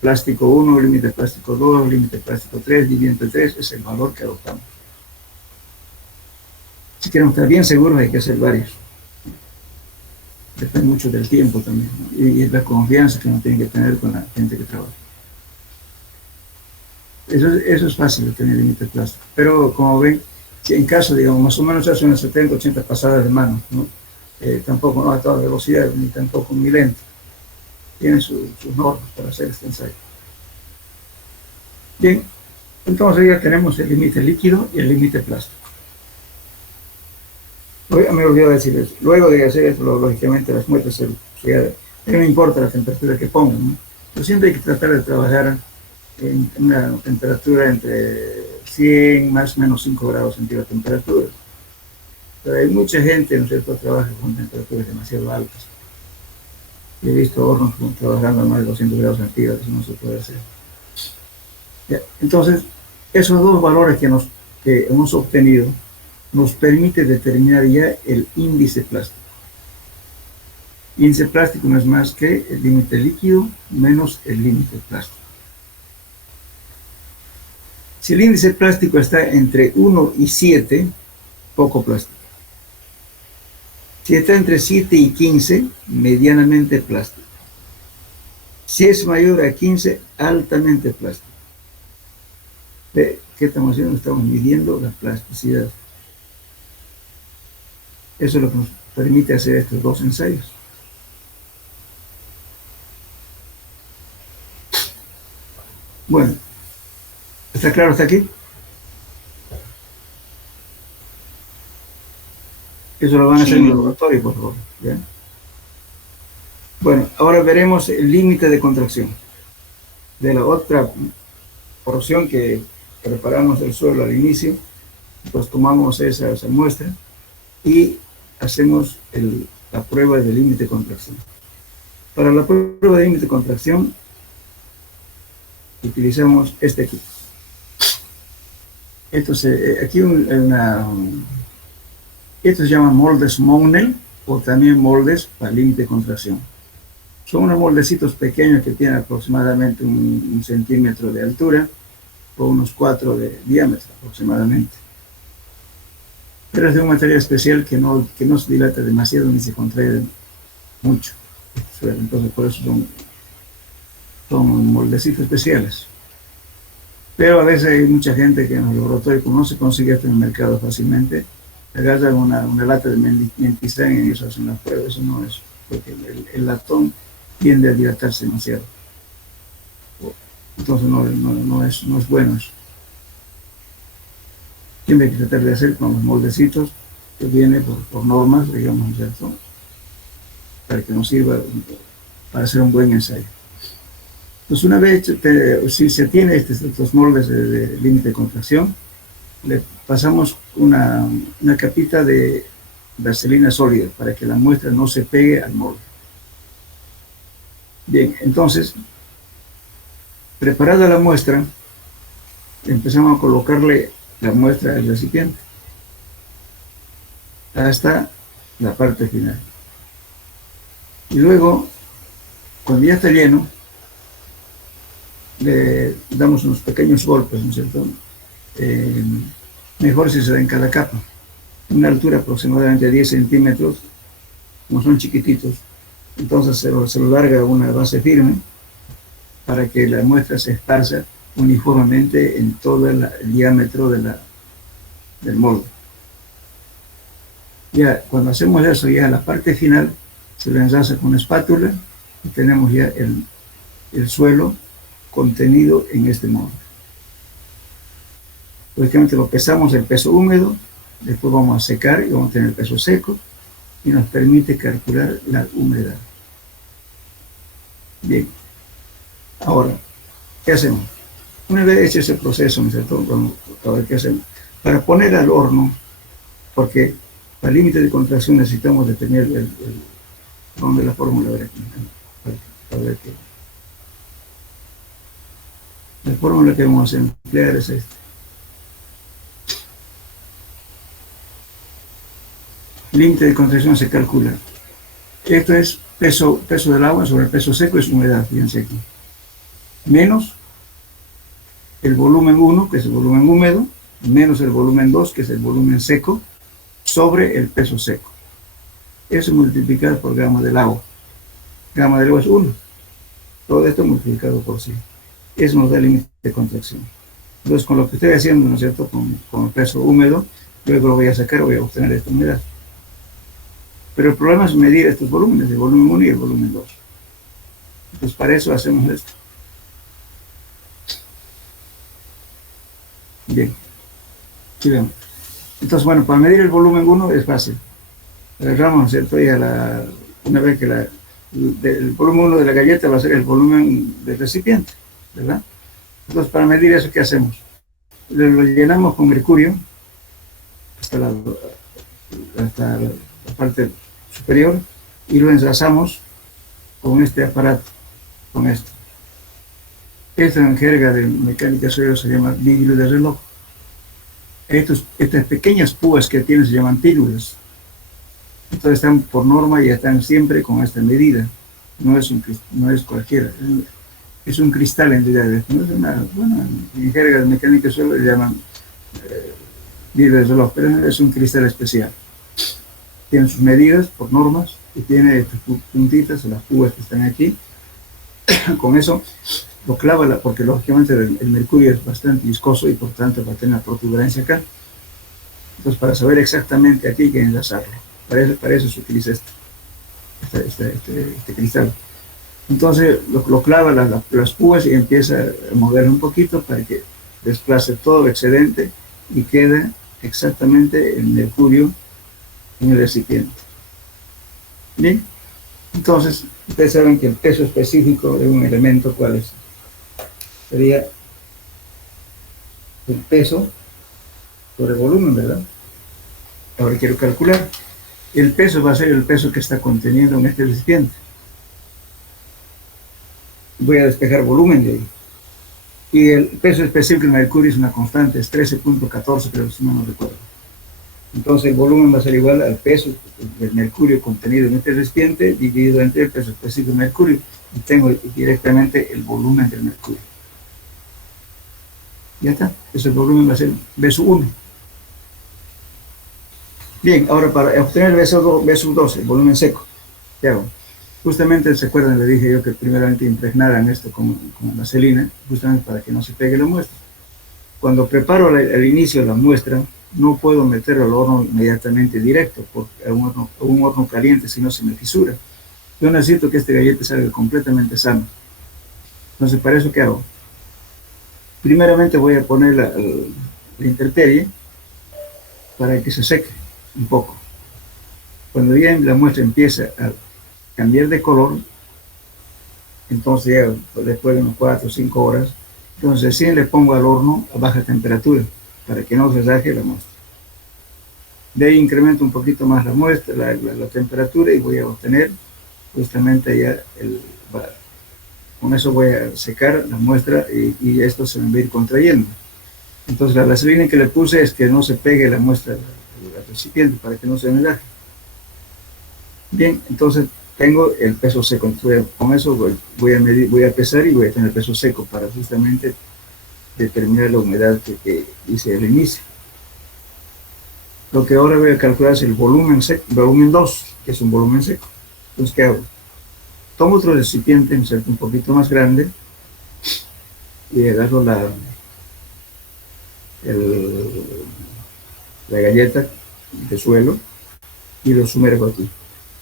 plástico 1, límite plástico 2, límite plástico 3, límite 3, es el valor que adoptamos. Si queremos estar bien seguros, hay que hacer varios. Depende mucho del tiempo también, ¿no? Y es la confianza que uno tiene que tener con la gente que trabaja. Eso es fácil de tener límite plástico. Pero como ven, si en caso, digamos, más o menos hace unas 70, 80 pasadas de mano, ¿no? Tampoco no a toda velocidad, ni tampoco muy lento. Tiene sus normas para hacer este ensayo. Bien, entonces ya tenemos el límite líquido y el límite plástico. Me olvidé decirles, luego de hacer esto, lógicamente las muestras, no importa la temperatura que pongan, ¿no? Pero siempre hay que tratar de trabajar en una temperatura entre 100 más o menos 5 grados centígrados de temperatura. Pero hay mucha gente, ¿no es cierto?, que trabaja con temperaturas demasiado altas. He visto hornos trabajando a más de 200 grados centígrados, eso no se puede hacer. ¿Ya? Entonces, esos dos valores que hemos obtenido nos permite determinar ya el índice plástico. Índice plástico no es más que el límite líquido menos el límite plástico. Si el índice plástico está entre 1 y 7, poco plástico. Si está entre 7 y 15, medianamente plástico. Si es mayor a 15, altamente plástico. ¿Ve qué estamos haciendo? Estamos midiendo la plasticidad. Eso es lo que nos permite hacer estos dos ensayos. Bueno, ¿está claro hasta aquí? Eso lo van a hacer en el laboratorio, por favor. ¿Ya? Bueno, ahora veremos el límite de contracción de la otra porción que preparamos del suelo al inicio. Pues tomamos esa muestra y hacemos la prueba de límite de contracción. Para la prueba de límite de contracción utilizamos este equipo. Estos se llaman moldes Monel o también moldes para límite de contracción. Son unos moldecitos pequeños que tienen aproximadamente un centímetro de altura o unos 4 de diámetro aproximadamente. Pero es de un material especial que no se dilata demasiado ni se contrae mucho. Entonces por eso son moldecitos especiales. Pero a veces hay mucha gente que en los laboratorios, como no se consigue esto en el mercado fácilmente, agarran una lata de mentizán y eso hacen las pruebas. Eso no es, porque el latón tiende a dilatarse demasiado. Entonces no es bueno eso. Siempre hay que tratar de hacer con los moldecitos que viene por normas, digamos, ¿cierto? Para que nos sirva para hacer un buen ensayo. Entonces, una vez, si se tiene estos moldes de límite de contracción, le pasamos una capita de vaselina sólida para que la muestra no se pegue al molde. Bien, entonces, preparada la muestra, empezamos a colocarle la muestra al recipiente hasta la parte final. Y luego, cuando ya está lleno, le damos unos pequeños golpes, ¿no es cierto? mejor si se da en cada capa. Una altura aproximadamente de 10 centímetros, como son chiquititos. Entonces se lo larga una base firme para que la muestra se esparza uniformemente en todo el diámetro del molde. Ya cuando hacemos eso, ya la parte final se lo enlaza con una espátula y tenemos ya el suelo contenido en este molde. Lógicamente lo pesamos el peso húmedo, después vamos a secar y vamos a tener el peso seco y nos permite calcular la humedad. Bien, ahora, ¿qué hacemos? Una vez hecho ese proceso, ¿no es cierto? Vamos a ver qué hacemos. Para poner al horno, porque para límite de contracción necesitamos de tener donde la fórmula, para ver qué. La fórmula que vamos a emplear es esta. Límite de contracción se calcula. Esto es peso del agua sobre el peso seco, es humedad, fíjense aquí. Menos el volumen 1, que es el volumen húmedo, menos el volumen 2, que es el volumen seco, sobre el peso seco. Eso multiplicado por gramo del agua. Gramo del agua es 1. Todo esto multiplicado por 100. Eso nos da el límite de contracción. Entonces, con lo que estoy haciendo, ¿no es cierto?, con el peso húmedo, luego lo voy a sacar, voy a obtener esta humedad. Pero el problema es medir estos volúmenes, el volumen 1 y el volumen 2. Entonces, para eso hacemos esto. Bien. Aquí vemos. Entonces, bueno, para medir el volumen 1 es fácil. Agarramos, ¿no es cierto?, ya una vez que el volumen 1 de la galleta va a ser el volumen del recipiente, ¿verdad? Entonces, para medir eso, ¿qué hacemos? Lo llenamos con mercurio hasta la parte superior y lo enlazamos con este aparato, con esto. Esto en jerga de mecánica sólida se llama vidrio de reloj. Estas pequeñas púas que tienen se llaman pílulas. Entonces están por norma y están siempre con esta medida. No es cualquiera. Es un cristal en realidad. No es en jerga de mecánica sólida le llaman vidrio de reloj, pero es un cristal especial. Tiene sus medidas por normas y tiene estas puntitas, las púas que están aquí. Con eso lo clava, porque lógicamente el mercurio es bastante viscoso y por tanto va a tener una protuberancia acá. Entonces, para saber exactamente aquí hay que enlazarlo. Para eso se utiliza este cristal. Entonces lo clava las púas y empieza a moverlo un poquito para que desplace todo el excedente y quede exactamente el mercurio en el recipiente. Bien, entonces ustedes saben que el peso específico de un elemento, ¿cuál es? Sería el peso sobre el volumen, ¿verdad? Ahora quiero calcular. El peso va a ser el peso que está conteniendo en este recipiente. Voy a despejar volumen de ahí. Y el peso específico del mercurio es una constante, es 13.14, pero si no me recuerdo. Entonces el volumen va a ser igual al peso del mercurio contenido en este recipiente dividido entre el peso específico del mercurio. Y tengo directamente el volumen del mercurio. Ya está. Ese volumen va a ser B1. Bien, ahora para obtener el B2, el volumen seco, ¿qué hago? Justamente, ¿se acuerdan? Le dije yo que primeramente impregnaran esto con vaselina, justamente para que no se pegue la muestra. Cuando preparo al inicio la muestra, no puedo meterlo al horno inmediatamente directo, porque a un horno caliente, si no se me fisura. Yo necesito que este gallete salga completamente sano. Entonces, ¿para eso qué hago? Primeramente voy a poner la intemperie para que se seque un poco. Cuando ya la muestra empieza a cambiar de color, entonces ya después de unos 4 o 5 horas, entonces recién le pongo al horno a baja temperatura para que no se raje la muestra. De ahí incremento un poquito más la muestra, la temperatura, y voy a obtener justamente ya con eso voy a secar la muestra y esto se me va a ir contrayendo. Entonces la vaselina que le puse es que no se pegue la muestra al recipiente para que no se me raje. Bien, entonces tengo el peso seco. Entonces, con eso voy a medir, voy a pesar y voy a tener el peso seco para justamente determinar la humedad que hice al inicio. Lo que ahora voy a calcular es el volumen seco, volumen 2, que es un volumen seco. Entonces, ¿qué hago? Tomo otro recipiente, ¿no es cierto?, un poquito más grande, y agarro el- la galleta de suelo y lo sumerjo aquí,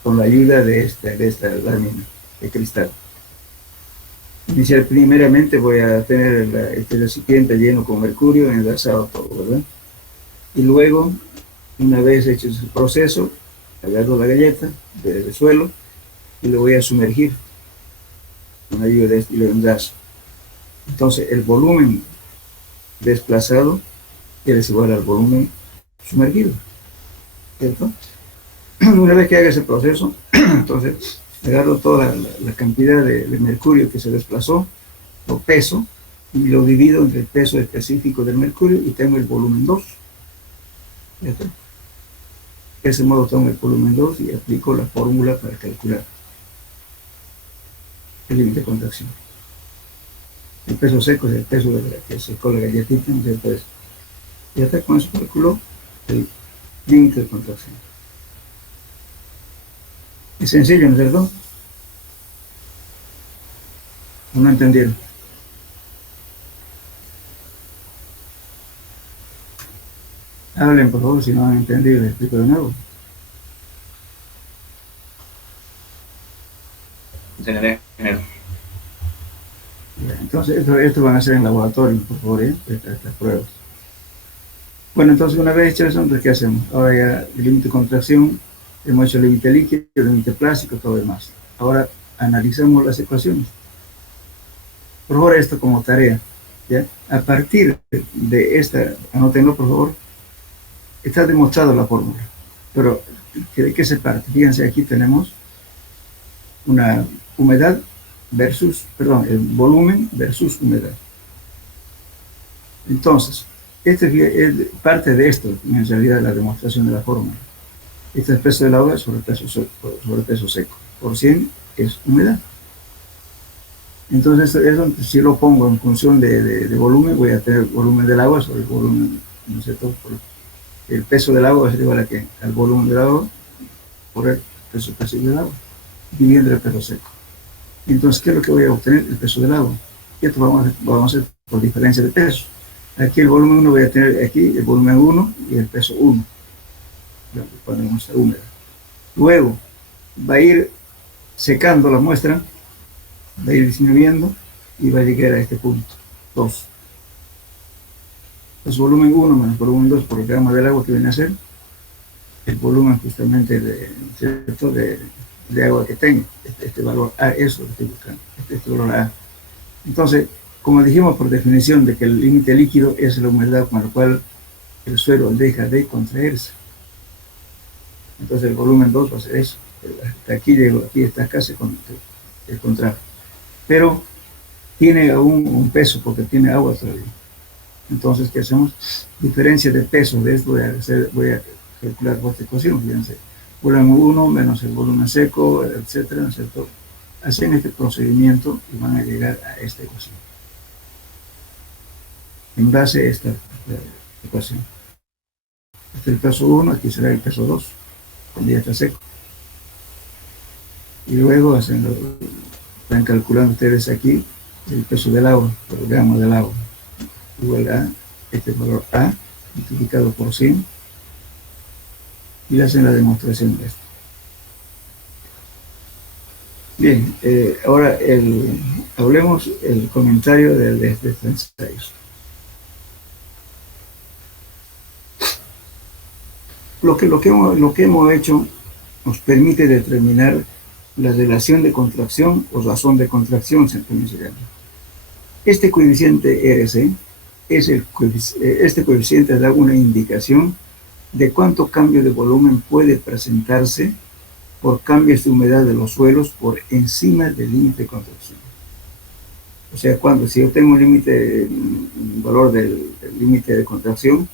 con la ayuda de esta lámina de cristal. Primeramente voy a tener este recipiente lleno con mercurio, envasado todo, ¿verdad? Y luego, una vez hecho ese proceso, agarro la galleta del suelo y lo voy a sumergir con la ayuda de este y lo enlazo. Entonces, el volumen desplazado es igual al volumen sumergido, ¿cierto? Una vez que haga ese proceso, entonces agarro toda la cantidad de mercurio que se desplazó, lo peso y lo divido entre el peso específico del mercurio y tengo el volumen 2. ¿Cierto? De ese modo tomo el volumen 2 y aplico la fórmula para calcular el límite de contracción. El peso seco es el peso de la que secó la galletita, entonces ya está, con eso calculó el límite de contracción. Es sencillo, ¿no es cierto? ¿No entendieron? Hablen, por favor, si no han entendido, les explico de nuevo. Enseñaré, ingeniero. Entonces, esto van a ser en laboratorio, por favor, estas pruebas. Bueno, entonces una vez hecho eso, entonces, ¿qué hacemos? Ahora ya el límite de contracción, hemos hecho el límite líquido, el límite plástico, todo lo demás. Ahora analizamos las ecuaciones. Por favor, esto como tarea, ¿ya? A partir de esta, anótenlo por favor, está demostrada la fórmula. Pero, ¿de qué se parte? Fíjense, aquí tenemos una humedad versus, perdón, el volumen versus humedad. Entonces, este es parte de esto, en realidad, la demostración de la fórmula. Este es el peso del agua sobre el peso seco. Por 100 es humedad. Entonces, eso, si lo pongo en función de volumen, voy a tener el volumen del agua sobre el volumen, ¿no es cierto? El peso del agua es igual al volumen del agua por el peso específico del agua, dividiendo el peso seco. Entonces, ¿qué es lo que voy a obtener? El peso del agua. Y esto vamos a hacer por diferencia de peso. Aquí el volumen 1 voy a tener aquí el volumen 1 y el peso 1. Cuando la muestra húmeda. Luego va a ir secando la muestra, va a ir disminuyendo y va a llegar a este punto, 2. Es volumen 1 menos volumen 2 por el gramo del agua que viene a ser el volumen justamente de agua que tengo. Este valor A, eso lo estoy buscando, este valor A. Entonces, como dijimos por definición de que el límite líquido es la humedad con la cual el suelo deja de contraerse. Entonces el volumen 2 va a ser eso. Hasta aquí llego, aquí está acá se contrae. Pero tiene aún un peso porque tiene agua todavía. Entonces, ¿qué hacemos? Diferencia de peso de esto voy a calcular por esta ecuación, fíjense. Volumen 1 menos el volumen seco, etcétera, ¿no es cierto? Hacen este procedimiento y van a llegar a esta ecuación. En base a esta ecuación. Este es el peso 1, aquí será el peso 2, cuando ya está seco. Y luego están calculando ustedes aquí el peso del agua, por el gramo del agua, igual a este valor A, multiplicado por 100, y hacen la demostración de esto. Bien, ahora hablemos el comentario de estos ensayos. Lo que hemos hecho nos permite determinar la relación de contracción o razón de contracción, se llama. Este coeficiente RC este coeficiente da una indicación de cuánto cambio de volumen puede presentarse por cambios de humedad de los suelos por encima del límite de contracción. O sea, si yo tengo un valor del límite de contracción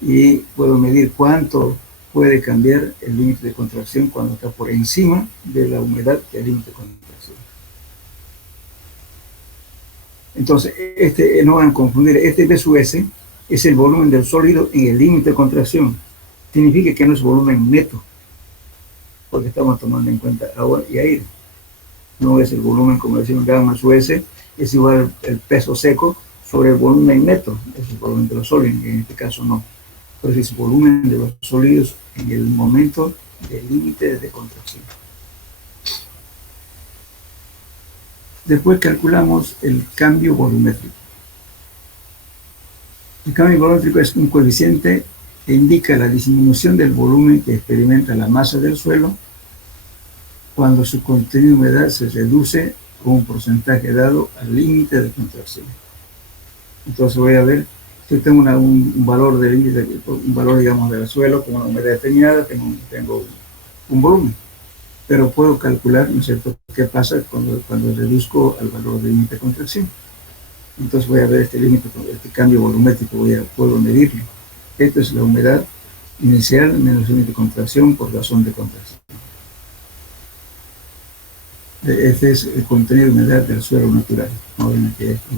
y puedo medir cuánto puede cambiar el límite de contracción cuando está por encima de la humedad del límite de contracción. Entonces, no van a confundir, este B sub S es el volumen del sólido en el límite de contracción. significa que no es volumen neto, porque estamos tomando en cuenta agua y aire. No es el volumen, como decimos, gamma más S, es igual el peso seco sobre el volumen neto, es el volumen de los sólidos, en este caso no. Entonces es volumen de los sólidos en el momento del límite de contracción. Después calculamos el cambio volumétrico. El cambio volumétrico es un coeficiente que indica la disminución del volumen que experimenta la masa del suelo cuando su contenido de humedad se reduce con un porcentaje dado al límite de contracción. Entonces voy a ver, si tengo un valor de límite, un valor, digamos, del suelo con una humedad determinada, tengo un volumen. Pero puedo calcular, ¿no es cierto?, qué pasa cuando reduzco al valor de límite de contracción. Entonces voy a ver este límite, este cambio volumétrico, puedo medirlo. Esto es la humedad inicial menos el límite de contracción por razón de contracción. Este es el contenido de humedad del suelo natural. No ven aquí esto.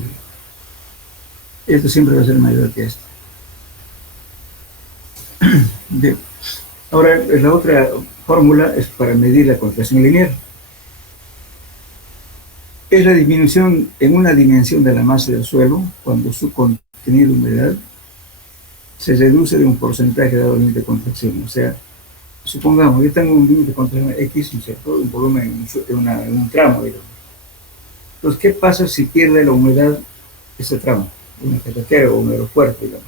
Esto siempre va a ser mayor que esto. Bien. Ahora, la otra fórmula es para medir la contracción lineal. Es la disminución en una dimensión de la masa del suelo cuando su contenido de humedad se reduce de un porcentaje dado al límite de contracción. O sea, supongamos, yo tengo un límite de contracción X, ¿no es cierto?, un volumen en un tramo, digamos. Entonces, ¿qué pasa si pierde la humedad ese tramo? Una carretera o un aeropuerto, digamos.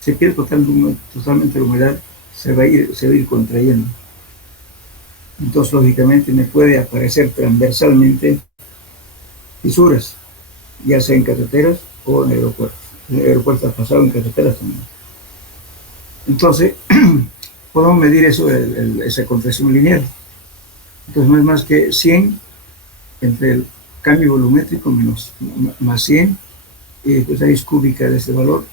Si pierde totalmente la humedad, se va a ir contrayendo. Entonces, lógicamente, me puede aparecer transversalmente fisuras, ya sea en carreteras o en aeropuertos. En aeropuertos ha pasado, en carreteras también. Entonces, podemos medir eso, esa contracción lineal. Entonces, no es más que 100 entre el cambio volumétrico más 100, y después raíz cúbica de ese valor,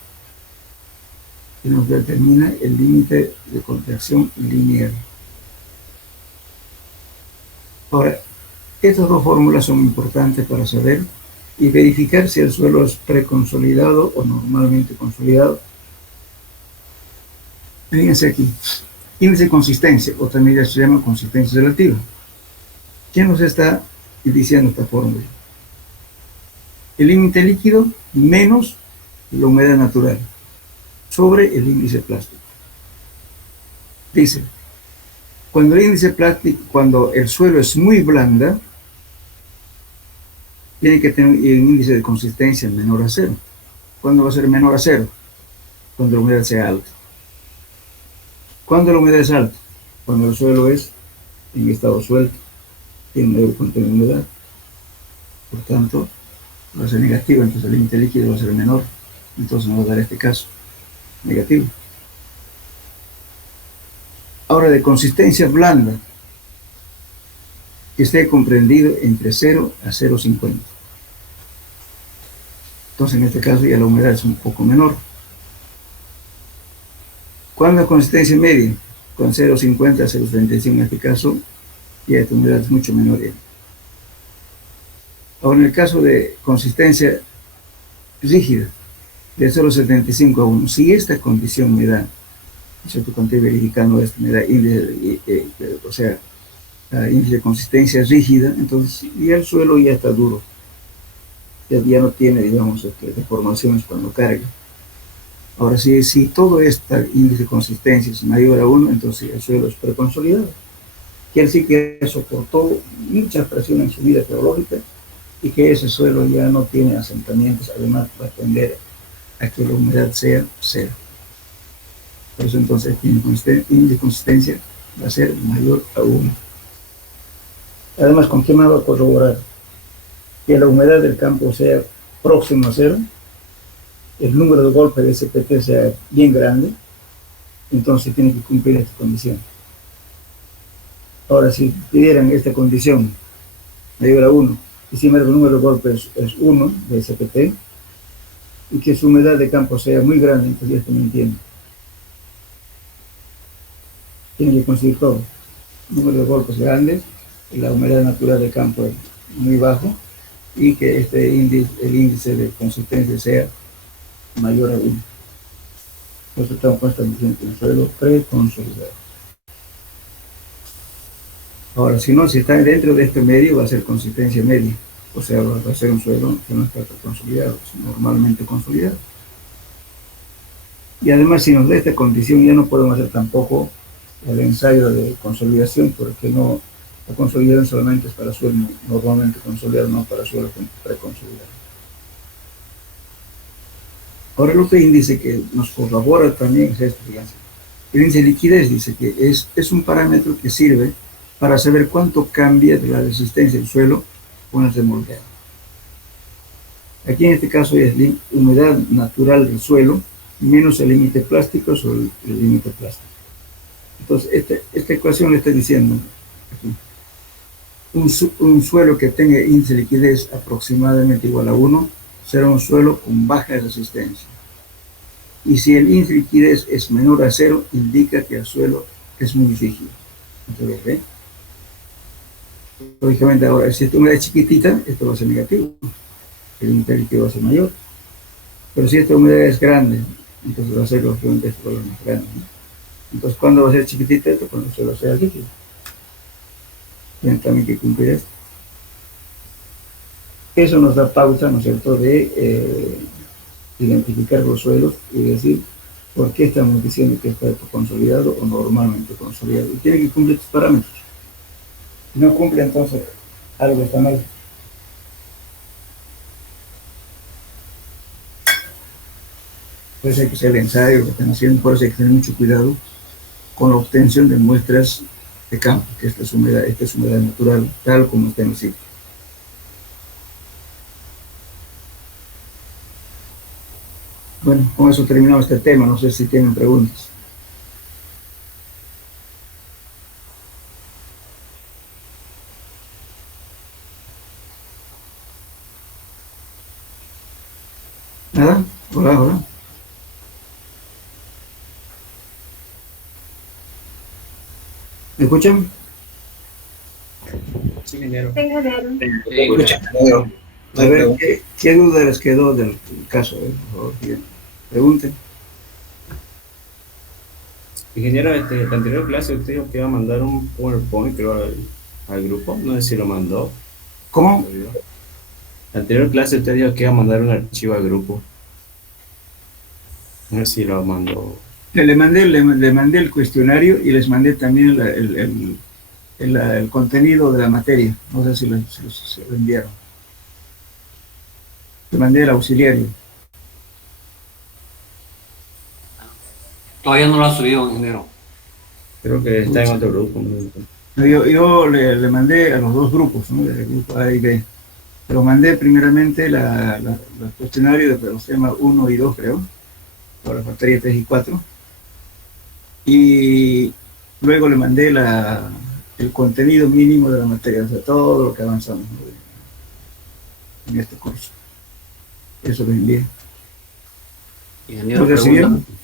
que nos determina el límite de contracción lineal. Ahora, estas dos fórmulas son importantes para saber y verificar si el suelo es preconsolidado o normalmente consolidado. Fíjense aquí, índice de consistencia, o también se llama consistencia relativa. ¿Quién nos está diciendo esta fórmula? El límite líquido menos la humedad natural sobre el índice plástico. Dice, cuando el índice plástico, cuando el suelo es muy blanda, tiene que tener un índice de consistencia menor a 0. ¿Cuándo va a ser menor a 0? Cuando la humedad sea alta. ¿Cuándo la humedad es alta? Cuando el suelo es en estado suelto, tiene un mayor contenido de humedad. Por tanto, va a ser negativo, entonces el límite líquido va a ser menor. Entonces nos va a dar este caso, negativo. Ahora, de consistencia blanda, que esté comprendido entre 0 a 0,50. Entonces, en este caso ya la humedad es un poco menor. ¿Cuándo consistencia media? Con 0,50 a 0,35 en este caso, ya esta humedad es mucho menor. Ahora, en el caso de consistencia rígida, de 0,75 a 1, si esta condición me da, yo estoy verificando esto, me da índice, o sea, índice de consistencia rígida, entonces ya el suelo ya está duro, ya no tiene, digamos, deformaciones cuando carga. Ahora, si todo este índice de consistencia es mayor a 1, entonces el suelo es preconsolidado. Quiere decir que soportó mucha presión en su vida geológica y que ese suelo ya no tiene asentamientos, además va a tender a que la humedad sea 0. Por eso entonces el índice de consistencia va a ser mayor a 1. Además, ¿con qué más va a corroborar? Que la humedad del campo sea próximo a 0, el número de golpes de SPT sea bien grande, entonces tiene que cumplir esta condición. Ahora, si pidieran esta condición mayor a 1, y si el número de golpes es 1 de SPT, y que su humedad de campo sea muy grande, entonces esto no entiende. Tiene que conseguir todo. Número de golpes grandes, la humedad natural del campo es muy bajo, y que el índice de consistencia sea mayor a 1. Entonces estamos diciendo un suelo preconsolidado. Ahora, si no, si está dentro de este medio, va a ser consistencia media. O sea, va a ser un suelo que no está consolidado, es normalmente consolidado. Y además, si nos da esta condición, ya no podemos hacer tampoco el ensayo de consolidación, porque no, la consolidación solamente es para suelo normalmente consolidado, no para suelo preconsolidado. Ahora, el otro índice que nos corrobora también es este, fíjense. El índice de liquidez dice que es un parámetro que sirve para saber cuánto cambia de la resistencia del suelo con el remoldeado. Aquí en este caso es la humedad natural del suelo menos el límite plástico sobre el límite plástico. Entonces, esta ecuación le está diciendo aquí, un suelo que tenga índice de liquidez aproximadamente igual a 1 será un suelo con baja resistencia. Y si el índice de liquidez es menor a 0, indica que el suelo es muy rígido. Entonces, ¿ve? Lógicamente ahora, si esta humedad es chiquitita, esto va a ser negativo. El índice de liquidez va a ser mayor. Pero si esta humedad es grande, entonces va a ser lógicamente este valor más grande, ¿no? Entonces, ¿cuándo va a ser chiquitita esto? Cuando el suelo sea líquido. Tienen también que cumplir esto. Eso nos da pauta, ¿no es cierto?, de identificar los suelos y decir por qué estamos diciendo que está consolidado o normalmente consolidado. Y tiene que cumplir estos parámetros. Si no cumple, entonces algo está mal. Por eso hay que hacer el ensayo que están haciendo, por eso hay que tener mucho cuidado con la obtención de muestras de campo, que esta es humedad natural, tal como está en el sitio. Bueno, con eso terminamos este tema, no sé si tienen preguntas. ¿Nada? Hola, hola. ¿Me escuchan? Sí, ingeniero. Escucha, negro. A ver, ¿qué duda les quedó del caso? Por favor, bien. Pregunten. Ingeniero, la anterior clase usted dijo que iba a mandar un PowerPoint, creo, al grupo. No sé si lo mandó. ¿Cómo? La anterior clase usted dijo que iba a mandar un archivo al grupo. No sé si lo mandó. Le mandé el cuestionario y les mandé también el contenido de la materia. No sé si se lo enviaron. Le mandé el auxiliario. Todavía no lo ha subido, ingeniero. Creo que está en otro grupo. No, yo le mandé a los dos grupos, ¿no? El grupo A y B. Pero mandé primeramente los cuestionarios de los temas 1 y 2, creo, por la materia 3 y 4. Y luego le mandé el contenido mínimo de la materia, o sea, todo lo que avanzamos, ¿no?, en este curso. Eso lo envié. Ingeniero, ¿Lo recibieron? pregunta.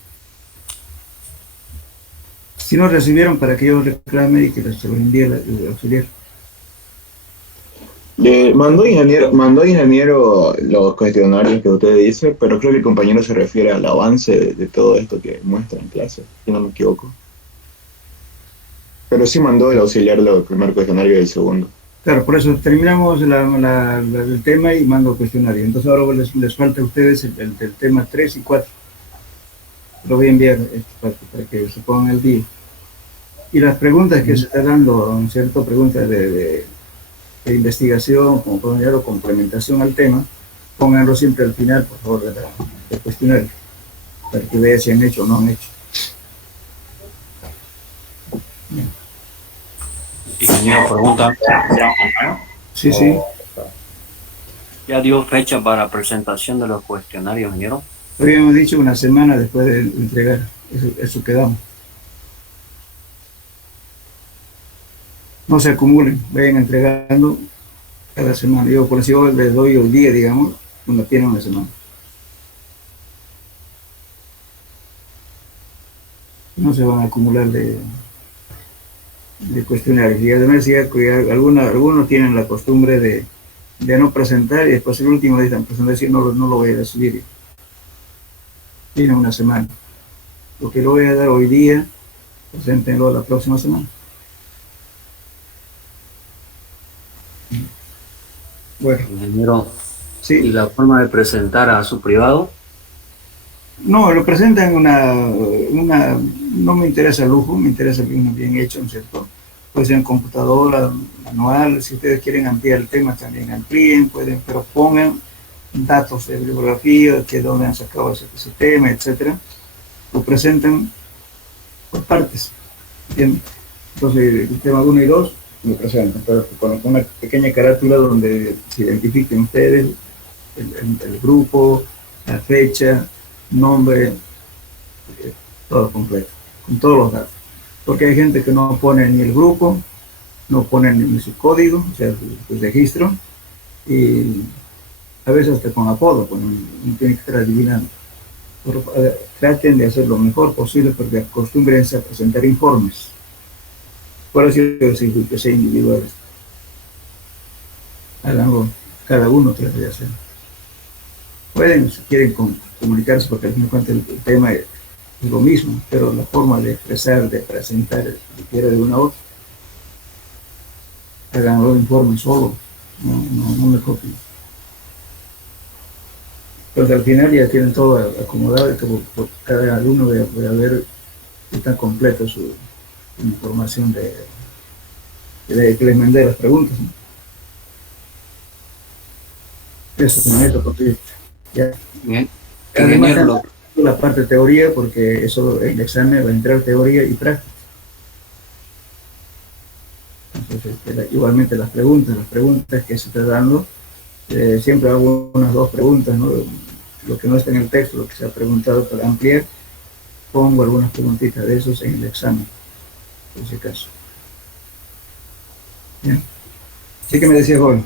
Si no recibieron, para que yo reclame y que se los envíe el auxiliar. Mandó ingeniero los cuestionarios que usted dice, pero creo que el compañero se refiere al avance de todo esto que muestra en clase, si no me equivoco. Pero sí mandó el auxiliar el primer cuestionario y el segundo. Claro, por eso terminamos el tema y mando el cuestionario. Entonces ahora les falta a ustedes el tema 3 y 4. Lo voy a enviar para que se pongan al día. Y las preguntas que se están dando, ¿cierto? Preguntas de investigación, como pueden ver, o complementación al tema, pónganlo siempre al final, por favor, del cuestionario, para que vean si han hecho o no han hecho. Bien. Ingeniero, pregunta. Sí, sí. ¿Ya dio fecha para presentación de los cuestionarios, ingeniero? Habíamos dicho una semana después de entregar. Eso quedamos. No se acumulen, vayan entregando cada semana. Yo, por si yo les doy hoy día, digamos, uno tiene una semana. No se van a acumular de cuestionarios. Y además, si algunos tienen la costumbre de no presentar y después el último día están presentando y no lo voy a recibir. Tiene una semana. Lo que le voy a dar hoy día, preséntenlo la próxima semana. Bueno, Ingeniero, ¿y sí. la forma de presentar a su privado? No, lo presentan no me interesa el lujo, me interesa bien hecho, ¿no es cierto? Puede ser en computadora, manual, si ustedes quieren ampliar el tema también amplíen, pueden, pero pongan datos de bibliografía, que dónde han sacado ese tema, etcétera. Lo presentan por partes, ¿entienden? Entonces, el tema 1 y 2 lo presentan, pero con una pequeña carátula donde se identifiquen ustedes el grupo, la fecha, nombre, todo completo, con todos los datos. Porque hay gente que no pone ni el grupo, no pone ni su código, o sea, el registro, y a veces hasta con apodo, pues no tiene que estar adivinando. Pero, traten de hacer lo mejor posible porque acostúmbrense a presentar informes. Por eso yo decir que sea individuales. Háganlo, cada uno trate de hacerlo. Pueden, si quieren, comunicarse, porque al fin de cuentas el tema es lo mismo, pero la forma de expresar, de presentar, requiere de una u otra. Háganlo informe solo, no me copien. Entonces al final ya tienen todo acomodado, que por cada alumno voy a ver si está completo su información que les mandé las preguntas, ¿no? Eso con esto, porque ya. Bien. Además, Ingeniero, la parte de teoría, porque eso en el examen va a entrar teoría y práctica. Entonces, igualmente las preguntas que se está dando, siempre hago unas 2 preguntas, ¿no? Lo que no está en el texto, lo que se ha preguntado para ampliar, pongo algunas preguntitas de esos en el examen, por ese caso. Bien. Sí que me decía joven.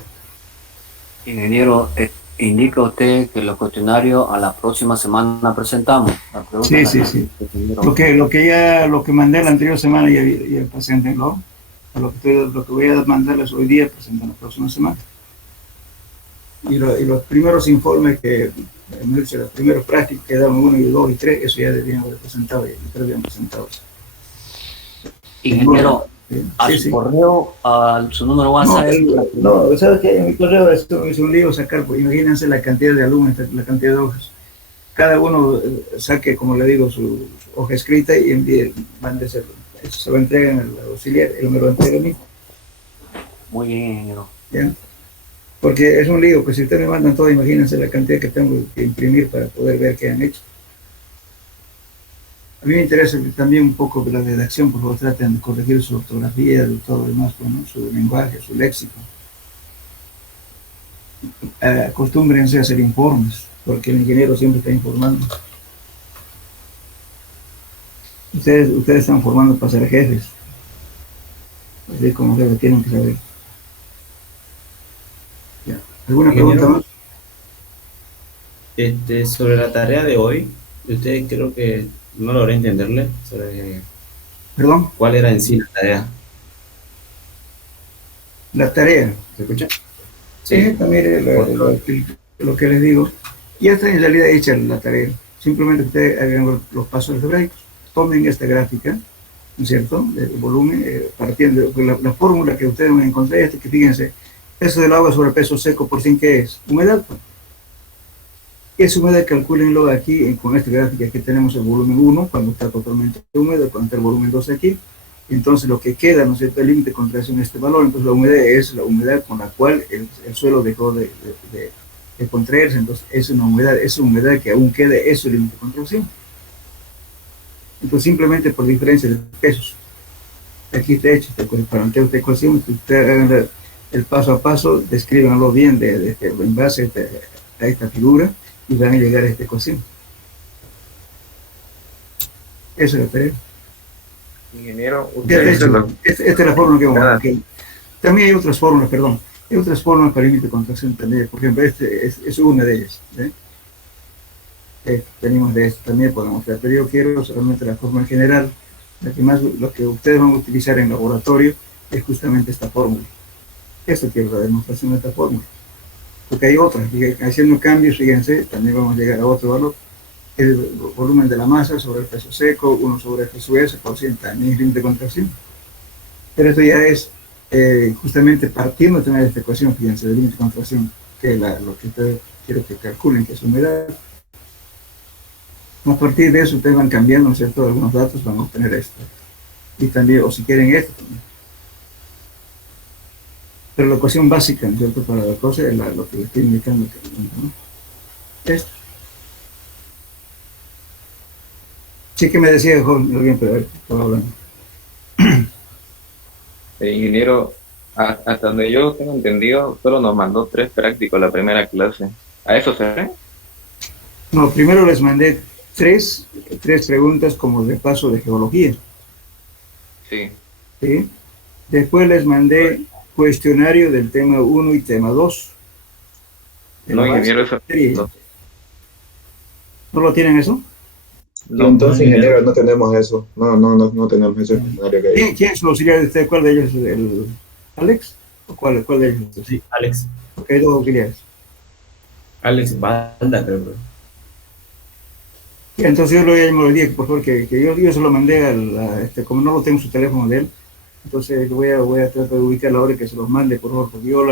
ingeniero, indica usted que los cuestionarios a la próxima semana presentamos. La pregunta Sí. ingeniero. Lo que mandé la anterior semana ya preséntenlo. Lo que voy a mandarles hoy día presentan la próxima semana. Y los primeros informes los primeros prácticos que daban 1 y 2 y 3, eso ya debían haber presentado, ya habían presentado. Ingeniero, a Sí, su sí. correo, a su número WhatsApp. No, ¿sabes qué? En mi correo es un lío sacar, pues imagínense la cantidad de alumnos, la cantidad de hojas. Cada uno saque, como le digo, su hoja escrita y envíe, mándese, eso se lo entregan al auxiliar, él me lo entrega a mí. Muy bien, ingeniero. ¿Ya? Porque es un lío, pues si ustedes me mandan todo, imagínense la cantidad que tengo que imprimir para poder ver qué han hecho. A mí me interesa también un poco la redacción, por favor traten de corregir su ortografía y todo lo demás, ¿no? Su lenguaje, su léxico. Acostúmbrense a hacer informes, porque el ingeniero siempre está informando. Ustedes están formando para ser jefes, así como jefes tienen que saber. ¿Ya? ¿Alguna pregunta más? Sobre la tarea de hoy, usted creo que no logré entenderle sobre ¿Perdón? cuál era en sí la tarea. La tarea. ¿Se escucha? Sí, también lo que les digo. Ya está en realidad hecha la tarea. Simplemente ustedes hagan los pasos algebraicos. Tomen esta gráfica, ¿no es cierto? El volumen, partiendo de la fórmula que ustedes van a encontrar, que fíjense, peso del agua sobre peso seco por 100, ¿qué es? Humedad. Esa humedad, calcúlenlo aquí con esta gráfica que tenemos el volumen 1, cuando está totalmente húmedo, cuando está el volumen 2 aquí. Entonces lo que queda, ¿no es cierto?, el límite de contracción en este valor. Entonces la humedad es la humedad con la cual el suelo dejó de contraerse. Entonces es una humedad que aún queda, es su límite de contracción. Entonces simplemente por diferencia de pesos. Aquí está hecho, para esta ecuación, ustedes hagan el paso a paso, descríbanlo bien en base a esta figura y van a llegar a esta ecuación. Eso es la tarea. Ingeniero, Esta es la fórmula que vamos a ver. También hay otras fórmulas, perdón. Hay otras fórmulas para límite de contracción también. Por ejemplo, es una de ellas. Tenemos de esto también, podemos ver. Pero yo quiero solamente la fórmula general. Lo que ustedes van a utilizar en laboratorio es justamente esta fórmula. Esto quiero la demostración de esta fórmula. Porque hay otras. Haciendo cambios, fíjense, también vamos a llegar a otro valor. el volumen de la masa sobre el peso seco, 1 sobre F sub S por 100 también límite de contracción. Pero esto ya es justamente partiendo de esta ecuación, fíjense, de límite de contracción, que es lo que ustedes quiero que calculen, que es humedad. A partir de eso ustedes van cambiando, ¿no es cierto?, algunos datos, van a obtener esto. Y también, o si quieren esto también. Pero la ecuación básica, ¿no es cierto?, para la cosa es lo que les estoy indicando, ¿no? Esto. Sí que me decía, joven, alguien, pero estaba hablando. Ingeniero, hasta donde yo tengo entendido, solo nos mandó 3 prácticos la primera clase. ¿A eso se ve? No, primero les mandé tres preguntas como de paso de geología. Sí. ¿Sí? Después les mandé cuestionario del tema 1 y tema 2. No, ingeniero, eso ¿No no. lo tienen eso? No, entonces, ingeniero, no tenemos eso. No tenemos ese escenario que hay. ¿Quién es el auxiliar de usted? ¿Cuál de ellos? ¿El Alex? ¿O cuál de ellos? Sí, Alex. Porque hay 2 auxiliares. Alex Balda, creo. Y entonces yo le dije, por favor, que yo se lo mandé como no lo tengo su teléfono de él, entonces voy a tratar de ubicar la hora que se los mande, por favor, porque yo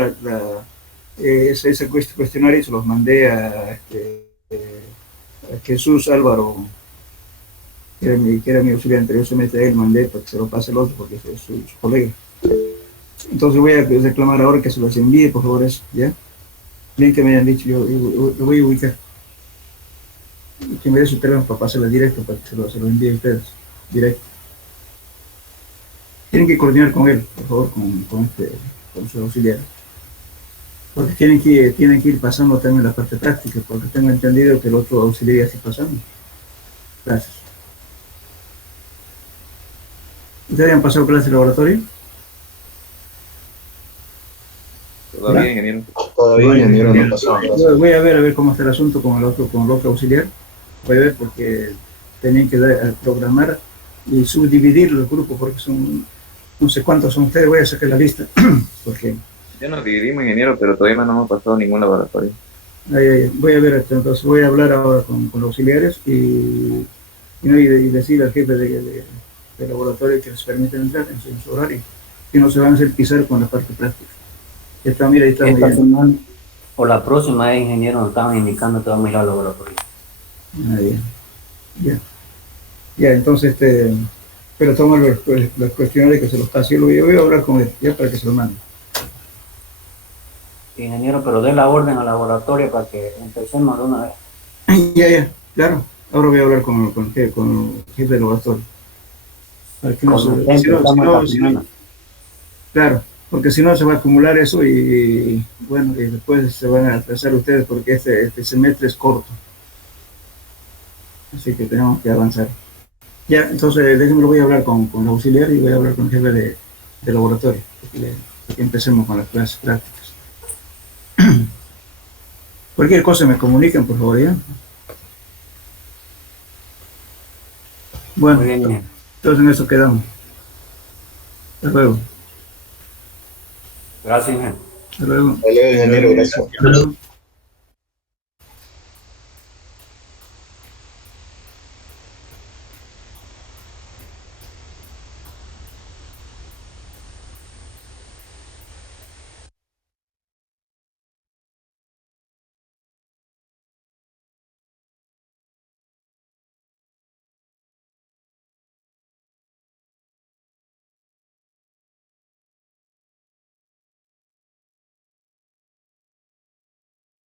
ese cuestionario se los mandé a Jesús Álvaro, que era mi auxiliar anterior, se mete a él, mandé para que se lo pase el otro, porque es su colega. Entonces voy a reclamar ahora que se los envíe, por favor, eso, ¿ya? Bien que me hayan dicho, yo lo voy a ubicar. Que me dé su teléfono para pasarlo directo, para que se lo envíe a ustedes, directo. Tienen que coordinar con él, por favor, con su auxiliar. Porque tienen que ir pasando también la parte práctica, porque tengo entendido que el otro auxiliar ya está pasando. Gracias. ¿Ustedes han pasado clases de laboratorio? Todavía, ingeniero. Todavía, ingeniero, no pasó nada. Voy a ver cómo está el asunto con el otro auxiliar. Voy a ver porque tenían que programar y subdividir los grupos porque son, no sé cuántos son ustedes, voy a sacar la lista. Porque Ya nos dividimos, ingeniero, pero todavía no hemos pasado ningún laboratorio. voy a ver, entonces voy a hablar ahora con los auxiliares y decir al jefe de laboratorio que les permiten entrar en su horario, que no se van a hacer pisar con la parte práctica. Mira, ahí está muy Esta bien. semana o la próxima, ingeniero, nos estaban indicando que vamos a ir al laboratorio. Ya, entonces, pero toma los cuestionarios que se los está haciendo, yo voy a hablar con él, ya para que se lo mande. Ingeniero, pero dé la orden al laboratorio para que empecemos de una vez. Ya, claro. Ahora voy a hablar con el jefe del laboratorio. Para que claro, porque si no se va a acumular eso y bueno, y después se van a atrasar ustedes porque este semestre es corto. Así que tenemos que avanzar. Ya, entonces déjenme, lo voy a hablar con el auxiliar y voy a hablar con el jefe de laboratorio, para que empecemos con las clases prácticas. Cualquier cosa me comunican, por favor, ¿ya? Bueno, Muy bien, ingeniero. entonces en eso quedamos. Hasta luego. Gracias, ingeniero. Hasta luego. Hasta luego, ingeniero, gracias. Hasta luego.